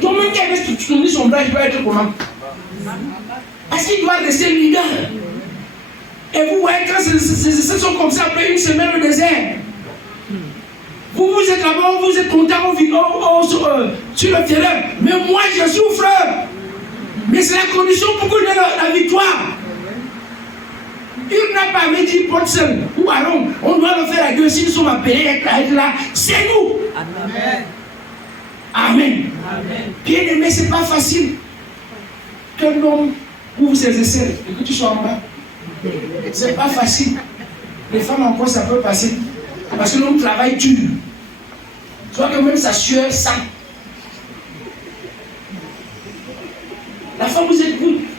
Toi-même qui avais mis son bras, il doit être comment? Parce qu'il doit rester leader. Et vous voyez, quand ce sont comme ça, après une semaine au désert, vous êtes là-bas, vous êtes content, sur le terrain. Mais moi, je souffre. Mais c'est la condition pour qu'on ait la victoire. Il n'a pas dit Paul seul ou Aaron. On doit le faire à Dieu. Si nous sommes appelés à être là, c'est nous. Amen. Amen. Bien aimé, ce n'est pas facile. Qu'un homme ouvre ses aisselles et que tu sois en bas. Ce n'est pas facile. Les femmes encore, ça peut passer. Parce que l'homme travaille dur. Soit que même sa sueur sent. La femme,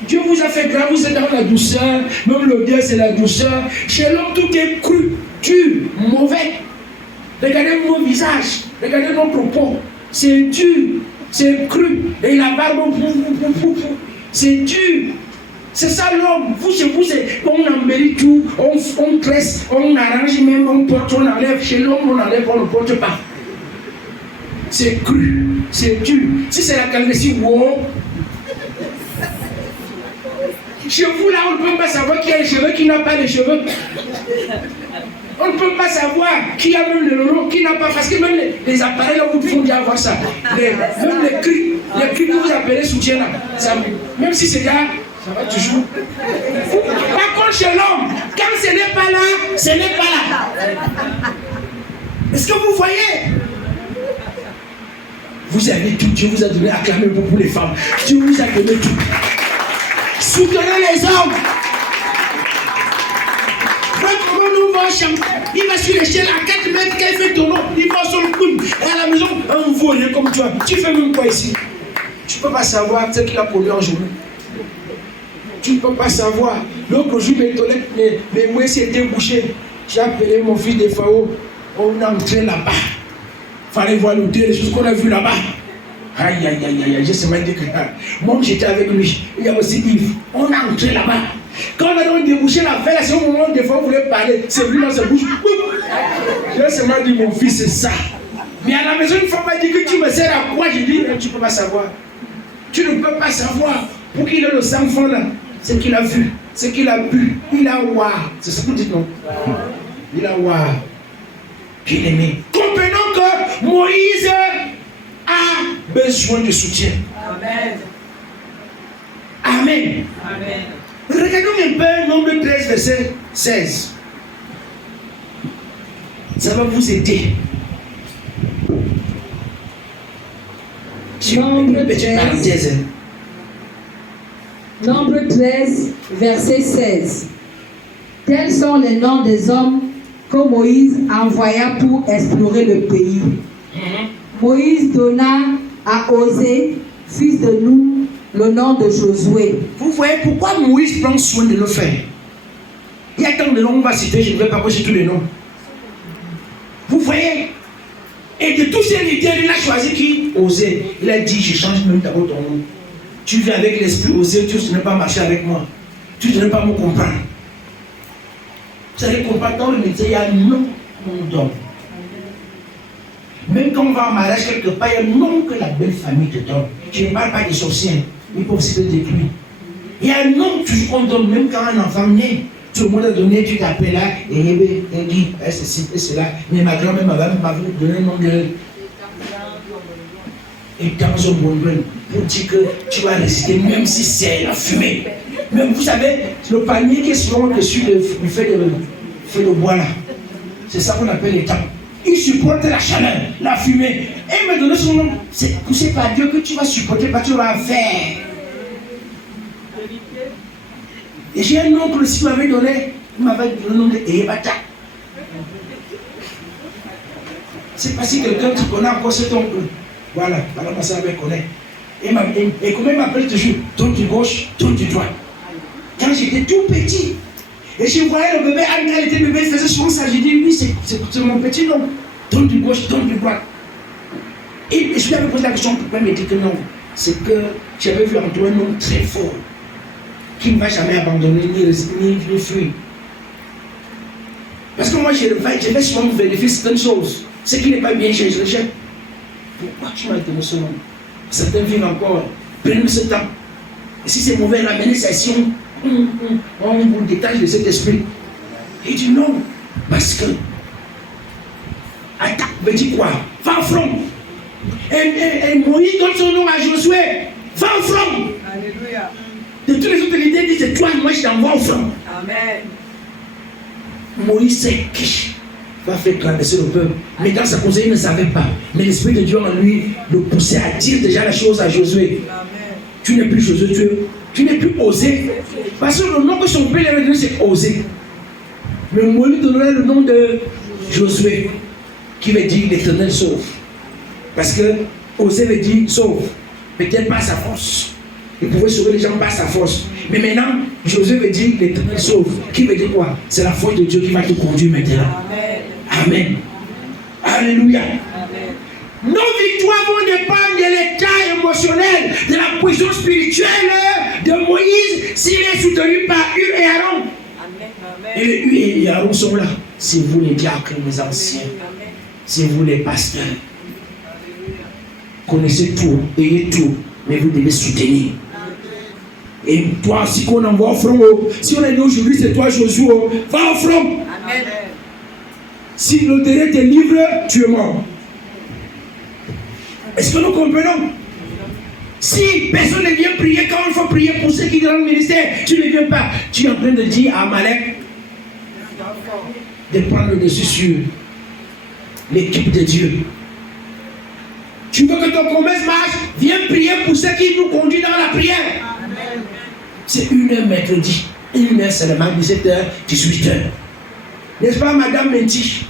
Dieu vous a fait grand, vous êtes dans la douceur. Même l'odeur, c'est la douceur. Chez l'homme, tout est cru, dur, mauvais. Regardez mon visage, regardez nos propos. C'est dur, c'est cru. Et la barbe, c'est dur. C'est ça l'homme. Vous, chez vous, on embellit tout, on tresse, on arrange même, on porte, on enlève. Chez l'homme, on enlève, on ne porte pas. C'est cru, c'est dur. Si c'est la calvitie, wow. Chez vous, là, on ne peut pas savoir qui a les cheveux, qui n'a pas les cheveux. On ne peut pas savoir qui a même le lolo, qui n'a pas. Parce que même les appareils, là, vous font déjà avoir ça. Même les cris que vous appelez soutien, là. Ça, même si c'est là, ça va toujours. Par contre, chez l'homme, quand ce n'est pas là, ce n'est pas là. Est-ce que vous voyez? Vous avez tout. Dieu vous a donné, acclamez beaucoup les femmes. Dieu vous a donné tout. Soutenez les hommes. Comment nous va chanter? Il va sur l'échelle à 4 mètres, quand il fait ton nom, il va sur le coude. Et à la maison, un volet comme toi. Tu fais même quoi ici? Tu ne peux pas savoir ce qu'il a produit en journée. Tu ne peux pas savoir. L'autre jour, mes moyens s'étaient bouchés. J'ai appelé mon fils de Fao. On est entré là-bas. Il fallait voir l'hôtel, les choses qu'on a vues là-bas. Aïe, aïe, aïe, aïe, je sais même dire que moi j'étais avec lui. Il y a aussi Yves. On a entré là-bas. Quand on a débouché la veille, c'est au moment où des fois on voulait parler. C'est lui dans sa bouche. Je sais même dire mon fils, c'est ça. Mais à la maison, une fois, on m'a dit que tu me sers à quoi? J'ai dit, tu ne peux pas savoir. Tu ne peux pas savoir. Pour qu'il ait le sang fond là, c'est qu'il a vu, c'est qu'il a bu. Il a ouah. C'est ce que vous dites, non? Il a ouah. Bien aimé. Comprenons que Moïse a besoin de soutien. Amen. Amen. Amen. Regardons un peu Nombre 13, verset 16. Ça va vous aider. Nombre 13. Nombre 13, verset 16. Tels sont les noms des hommes que Moïse envoya pour explorer le pays. Moïse donna à Osée, fils de Nun, le nom de Josué. Vous voyez pourquoi Moïse prend soin de le faire. Il y a tant de noms, on va citer, je ne vais pas poser tous les noms. Vous voyez? Et de tous ces leaders, il a choisi qui? Osée. Il a dit, je change même d'abord ton nom. Tu viens avec l'esprit Osée, tu ne veux pas marcher avec moi. Tu ne veux pas me comprendre. Vous allez comprendre, dans le métier, il y a un nom qu'on donne. Même quand on va en mariage quelque part, il y a un nom que la belle famille te donne. Je ne parle pas des sorciers, ils peuvent se détruire. Il y a un nom qu'on donne, même quand un enfant naît. Tout le monde a donné, tu t'appelles là, et Guy, ceci, et cela. Mais ma grand-mère m'avait donné un nom de. Et dans un bon pour dire que tu vas résister, même si c'est la fumée. Même, vous savez, le panier qui est souvent dessus le fait de bois là. C'est ça qu'on appelle les temps. Il supporte la chaleur, la fumée. Et il me donne son nom. C'est poussé par Dieu que tu vas supporter, parce que tu vas faire. Et j'ai un oncle qui m'avait donné, il m'avait donné le nom de Eyebata. C'est parce que quelqu'un tu connais encore cet oncle. Voilà, ma soeur me connaît. Et comment il m'appelle toujours? Tourne du gauche, tourne du droit. Quand j'étais tout petit, et je voyais le bébé, quand il était bébé, il faisait souvent ça. J'ai dit, oui, c'est mon petit nom. Tourne du gauche, tourne du droit. Et je lui avais posé la question, pourquoi il me dit que non? C'est que j'avais vu en toi un homme très fort, qui ne va jamais abandonner ni fuir. Parce que moi, je vais souvent vérifier certaines choses. Ce qui n'est pas bien, je rejette. Pourquoi tu m'as donné ce nom? Certains vivent encore. Prenez ce temps. Et si c'est mauvais, ramenez ça ici, on vous détache de cet esprit. Il dit non. Parce que attaque veut dire quoi? Va au front. Et Moïse donne son nom à Josué. Va au front. Alléluia. De toutes les autorités disent c'est toi, moi je t'envoie au front. Amen. Moïse sait qui va faire traverser le peuple. Mais dans sa conseil, il ne savait pas. Mais l'Esprit de Dieu en lui le poussait à dire déjà la chose à Josué. Amen. Tu n'es plus Josué, tu n'es plus osé. Parce que le nom que son père avait donné, c'est osé. Mais Moïse donnait le nom de Josué, qui veut dire l'Éternel sauve. Parce que oser veut dire sauve. Peut-être pas sa force. Il pouvait sauver les gens par sa force. Mais maintenant, Josué veut dire l'Éternel sauve. Qui veut dire quoi? C'est la foi de Dieu qui va te conduire maintenant. Amen. Amen. Alléluia. Amen. Nos victoires vont dépendre de l'état émotionnel, de la position spirituelle de Moïse s'il est soutenu par Hur et Aaron. Amen. Et Hur et Aaron sont là. C'est vous les diacres, les anciens. C'est vous les pasteurs. Connaissez tout, ayez tout, mais vous devez soutenir. Et toi, si on envoie au front, si on est né aujourd'hui, c'est toi Josué, va au front. Amen. Si le terrain te livre, tu es mort. Est-ce que nous comprenons? Si personne ne vient prier quand il faut prier pour ceux qui sont dans le ministère, tu ne viens pas. Tu es en train de dire à Amalek de prendre le dessus sur l'équipe de Dieu. Tu veux que ton commerce marche? Viens prier pour ceux qui nous conduisent dans la prière. Amen. C'est 1h mercredi. 1h seulement, 17h, 18h. N'est-ce pas, Madame Menti?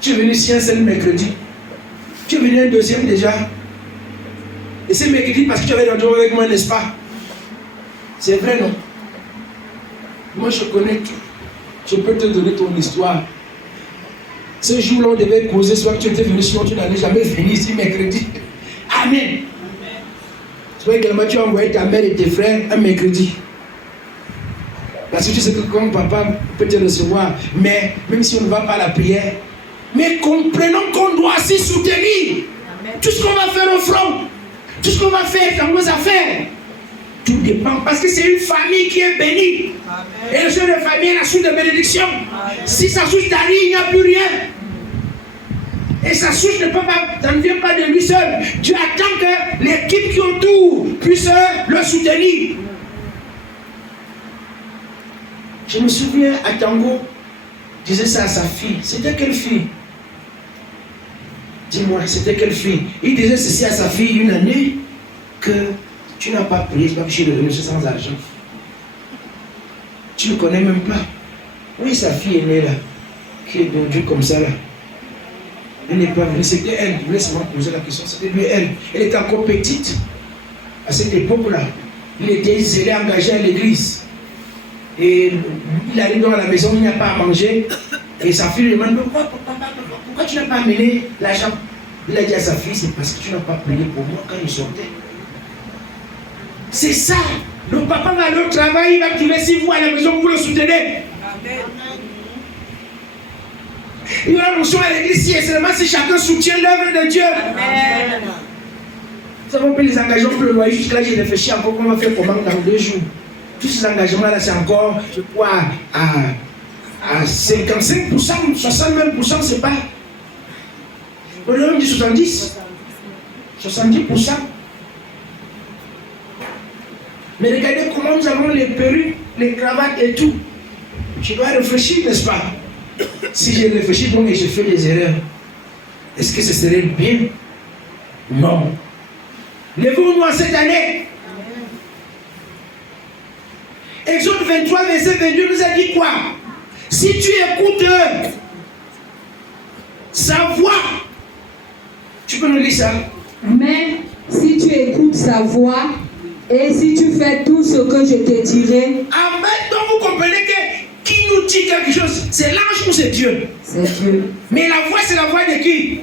Tu es venu ici un seul mercredi. Tu es venu un deuxième déjà. Et c'est mercredi parce que tu avais rendez-vous avec moi, n'est-ce pas? C'est vrai, non? Moi, je connais tout. Je peux te donner ton histoire. Ce jour-là, on devait causer, soit tu étais venu, soit tu n'allais jamais venir ici mercredi. Amen. Soit également tu as envoyé ta mère et tes frères un mercredi. Parce que tu sais que comme papa peut te recevoir, mais même si on ne va pas à la prière, mais comprenons qu'on doit s'y soutenir. Amen. Tout ce qu'on va faire au front, tout ce qu'on va faire dans nos affaires, tout dépend parce que c'est une famille qui est bénie. Amen. Et le chef de famille est la source de bénédiction. Amen. Si sa source t'arrive, il n'y a plus rien. Et sa source ne peut pas, ça ne vient pas de lui seul. Dieu attend que l'équipe qui autour puisse le soutenir. Je me souviens à Tango, disait ça à sa fille. C'était quelle fille? Dis-moi, c'était quelle fille? Il disait ceci à sa fille une année que tu n'as pas prié, c'est pas que je suis revenu sans argent. Tu ne connais même pas. Oui, sa fille est née là, qui est dondue comme ça là. Elle n'est pas venue, c'était elle. Je voulais seulement poser la question, c'était lui, elle. Elle était encore petite. À cette époque-là, il était zélé, engagé à l'église. Et il arrive dans la maison, il n'y a pas à manger. Et sa fille lui demande, pourquoi tu n'as pas amené l'argent? Il a dit à sa fille, c'est parce que tu n'as pas prié pour moi quand il sortait. C'est ça. Le papa va aller au travail, il va trouver si vous à la maison, vous le soutenez. Amen. Il y aura l'onction à l'église si et seulement si chacun soutient l'œuvre de Dieu. Amen. Nous avons pris les engagements pour le loyer. Jusque-là, j'ai réfléchi encore comment faire comment dans 2 jours. Tous ces engagements-là, c'est encore, je crois, à 55%, 60%, c'est pas. On a dit 70%. Mais regardez comment nous avons les perruques, les cravates et tout. Je dois réfléchir, n'est-ce pas? Si j'ai réfléchi donc et je fais des erreurs, est-ce que ce serait bien? Non. Levons-nous en cette année. Exode 23, verset 22 nous a dit quoi? Si tu écoutes sa voix, tu peux nous lire ça? Mais si tu écoutes sa voix et si tu fais tout ce que je te dirai. Amen. Donc vous comprenez que qui nous dit quelque chose, c'est l'ange ou c'est Dieu? C'est Dieu. Mais la voix, c'est la voix de qui?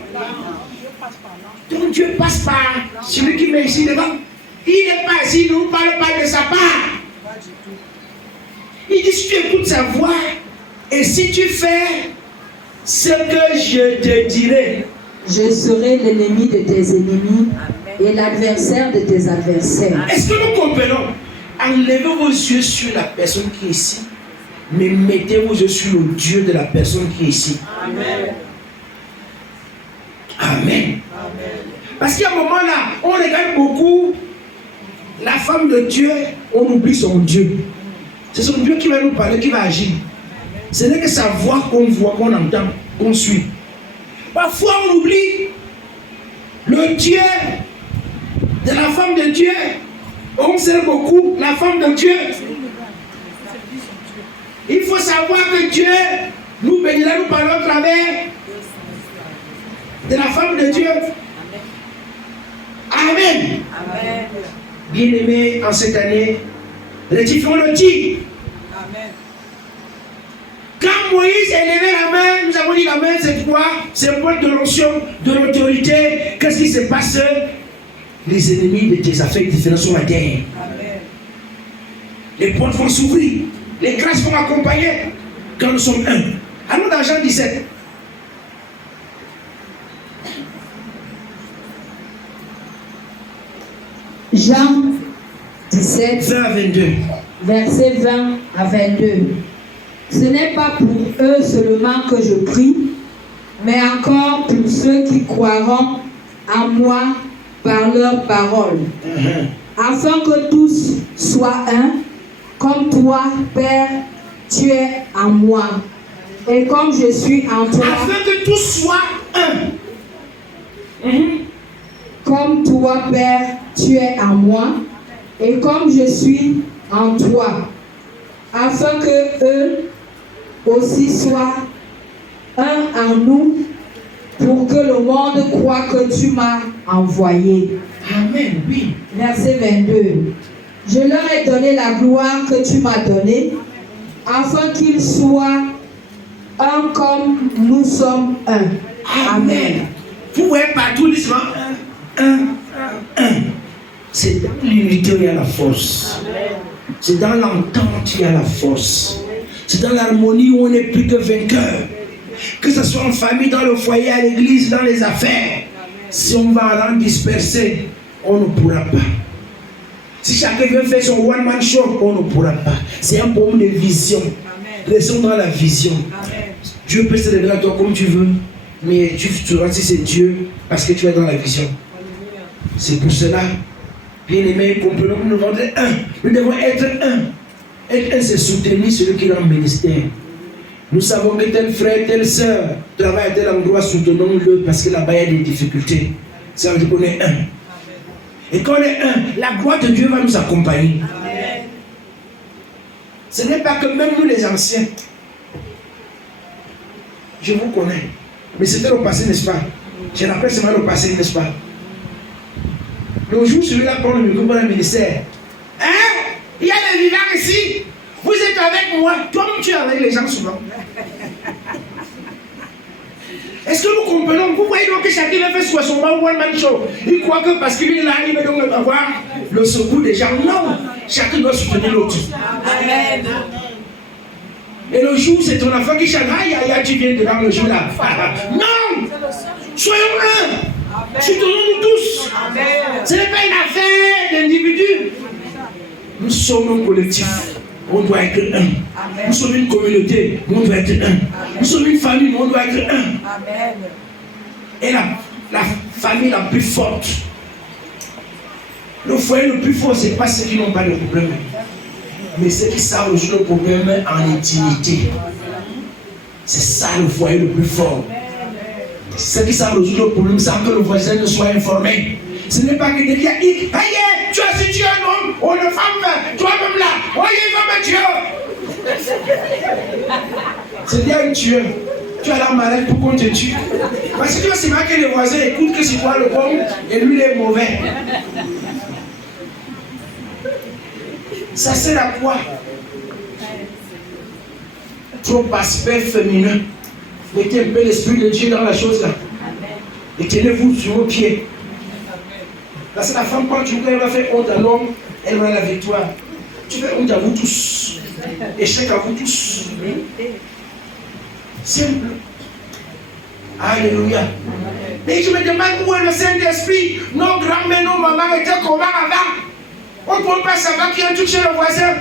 Donc Dieu passe par celui qui met ici devant. Il n'est pas ici, il ne nous parle pas de sa part. Il dit si tu écoutes sa voix et si tu fais ce que je te dirai, je serai l'ennemi de tes ennemis et l'adversaire de tes adversaires. Est-ce que nous comprenons? Enlevez vos yeux sur la personne qui est ici, mais mettez vos yeux sur le Dieu de la personne qui est ici. Amen. Amen. Parce qu'à un moment là, on regarde beaucoup la femme de Dieu, on oublie son Dieu. C'est son Dieu qui va nous parler, qui va agir. Ce n'est que sa voix qu'on voit, qu'on entend, qu'on suit. Parfois on oublie le Dieu de la femme de Dieu. On sait beaucoup la femme de Dieu. Il faut savoir que Dieu nous bénira, nous parlons au travers de la femme de Dieu. Amen. Amen. Bien-aimés, en cette année, rectifions le tir. Amen. Quand Moïse a levé la main, nous avons dit la main, c'est quoi? C'est un point de l'onction, de l'autorité. Qu'est-ce qui se passe? Les ennemis de tes affaires différentes sont à terre. Amen. Les portes vont s'ouvrir. Les grâces vont accompagner quand nous sommes un. Allons dans Jean 17. Jean 17, 20 à 22. Verset 20 à 22. Ce n'est pas pour eux seulement que je prie, mais encore pour ceux qui croiront en moi par leur parole, afin que tous soient un, comme toi, Père, tu es en moi, et comme je suis en toi. Afin que tous soient un. Comme toi, Père, tu es en moi, et comme je suis en toi, afin que eux aussi soient un en nous, pour que le monde croie que tu m'as envoyé. Amen, oui. Verset 22. Je leur ai donné la gloire que tu m'as donnée, afin qu'ils soient un comme nous sommes un. Amen. Vous voyez partout doucement un. C'est dans l'unité où il y a la force. C'est dans l'entente qu'il y a la force. C'est dans l'harmonie où on n'est plus que vainqueur. Que ce soit en famille, dans le foyer, à l'église, dans les affaires. Si on va en disperser, on ne pourra pas. Si chacun veut faire son one-man show, on ne pourra pas. C'est un problème de vision. Restons dans la vision. Dieu peut se révéler à toi comme tu veux, mais tu sauras si c'est Dieu parce que tu es dans la vision. C'est pour cela, bien aimés, comprenons que nous devons être un. Nous devons être un. Être un, c'est soutenir celui qui est dans le ministère. Nous savons que tel frère, telle soeur travaille à tel endroit, soutenons-le parce que là-bas il y a des difficultés. Ça veut dire qu'on est un. Et quand on est un, la gloire de Dieu va nous accompagner. Amen. Ce n'est pas que même nous les anciens, je vous connais, mais c'était le passé, n'est-ce pas? Je rappelle seulement le passé, n'est-ce pas? Le jour celui-là prend le micro pour le ministère. Hein? Il y a des vivants ici. Vous êtes avec moi. Toi-même tu es avec les gens souvent. Est-ce que nous comprenons? Vous voyez donc que chacun a fait son one-man show. Il croit que parce qu'il est là, il va donc avoir le secours des gens. Non. Chacun doit soutenir l'autre. Amen. Et le jour, c'est ton enfant qui chante. Aïe, aïe, aïe, tu viens devant le jour là. Non. Soyons un. Soutenons-nous tous. Amen. Ce n'est pas une affaire d'individu. Nous sommes un collectif. On doit être un. Amen. Nous sommes une communauté. On doit être un. Amen. Nous sommes une famille. On doit être un. Amen. Et la famille la plus forte. Le foyer le plus fort, ce n'est pas ceux qui n'ont pas de problème, mais ceux qui savent résoudre le problème en intimité. C'est ça le foyer le plus fort. Ceux qui savent résoudre le problème sans que le voisin ne soit informé. Ce n'est pas que quelqu'un dit, tu as si tu es un homme ou une femme, toi-même là, Oh, il va me tuer. C'est bien un tueur. Tu as la malade pour qu'on te tue. Parce que tu vas se marquer que les voisins écoutent que c'est toi le bon et lui il est mauvais. Ça sert à quoi? Trop aspect féminin. Mettez un peu l'esprit de Dieu dans la chose là. Et tenez-vous sur vos pieds. Parce que la femme, quand tu vois, elle va faire honte à l'homme, elle va à la victoire. Tu fais honte à vous tous. Échec à vous tous. Simple. Alléluia. Mais je me demande où est le Saint-Esprit. Nos grands-mères, nos mamans étaient comment avant? On ne peut pas savoir qui a touché le voisin.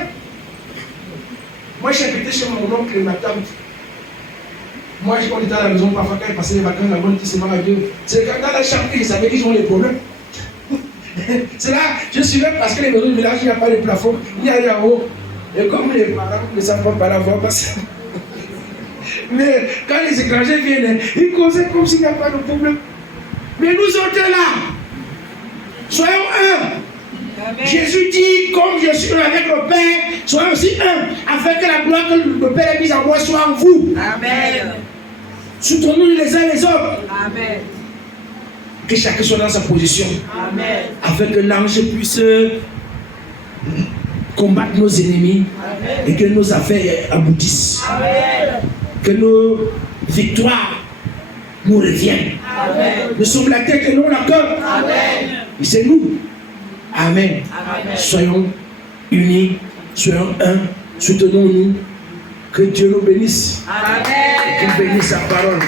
Moi, j'ai habité chez mon oncle et ma tante. Moi, quand on était à la maison, parfois, quand ils passaient les vacances, la bonne qui se marie à deux. C'est dans la chambre qu'ils savaient qu'ils ont les problèmes. C'est là, je suivais parce que les maisons du village, il n'y a pas de plafond, il y a là haut. Et comme les parents ne savent pas la voir passer. Mais quand les étrangers viennent, ils causaient comme s'il n'y a pas de problème. Mais nous autres là, soyons un. Amen. Jésus dit, comme je suis avec le Père, soyons aussi un, afin que la gloire que le Père a mise en moi soit en vous. Amen. Soutenons-nous les uns les autres. Amen. Que chacun soit dans sa position. Amen. Afin que l'ange puisse combattre nos ennemis. Amen. Et que nos affaires aboutissent. Amen. Que nos victoires nous reviennent. Amen. Nous sommes la tête et non la queue. Amen. Et c'est nous. Amen. Amen. Soyons unis, soyons un, soutenons-nous. Que Dieu nous bénisse. Amen. Et qu'il bénisse sa parole.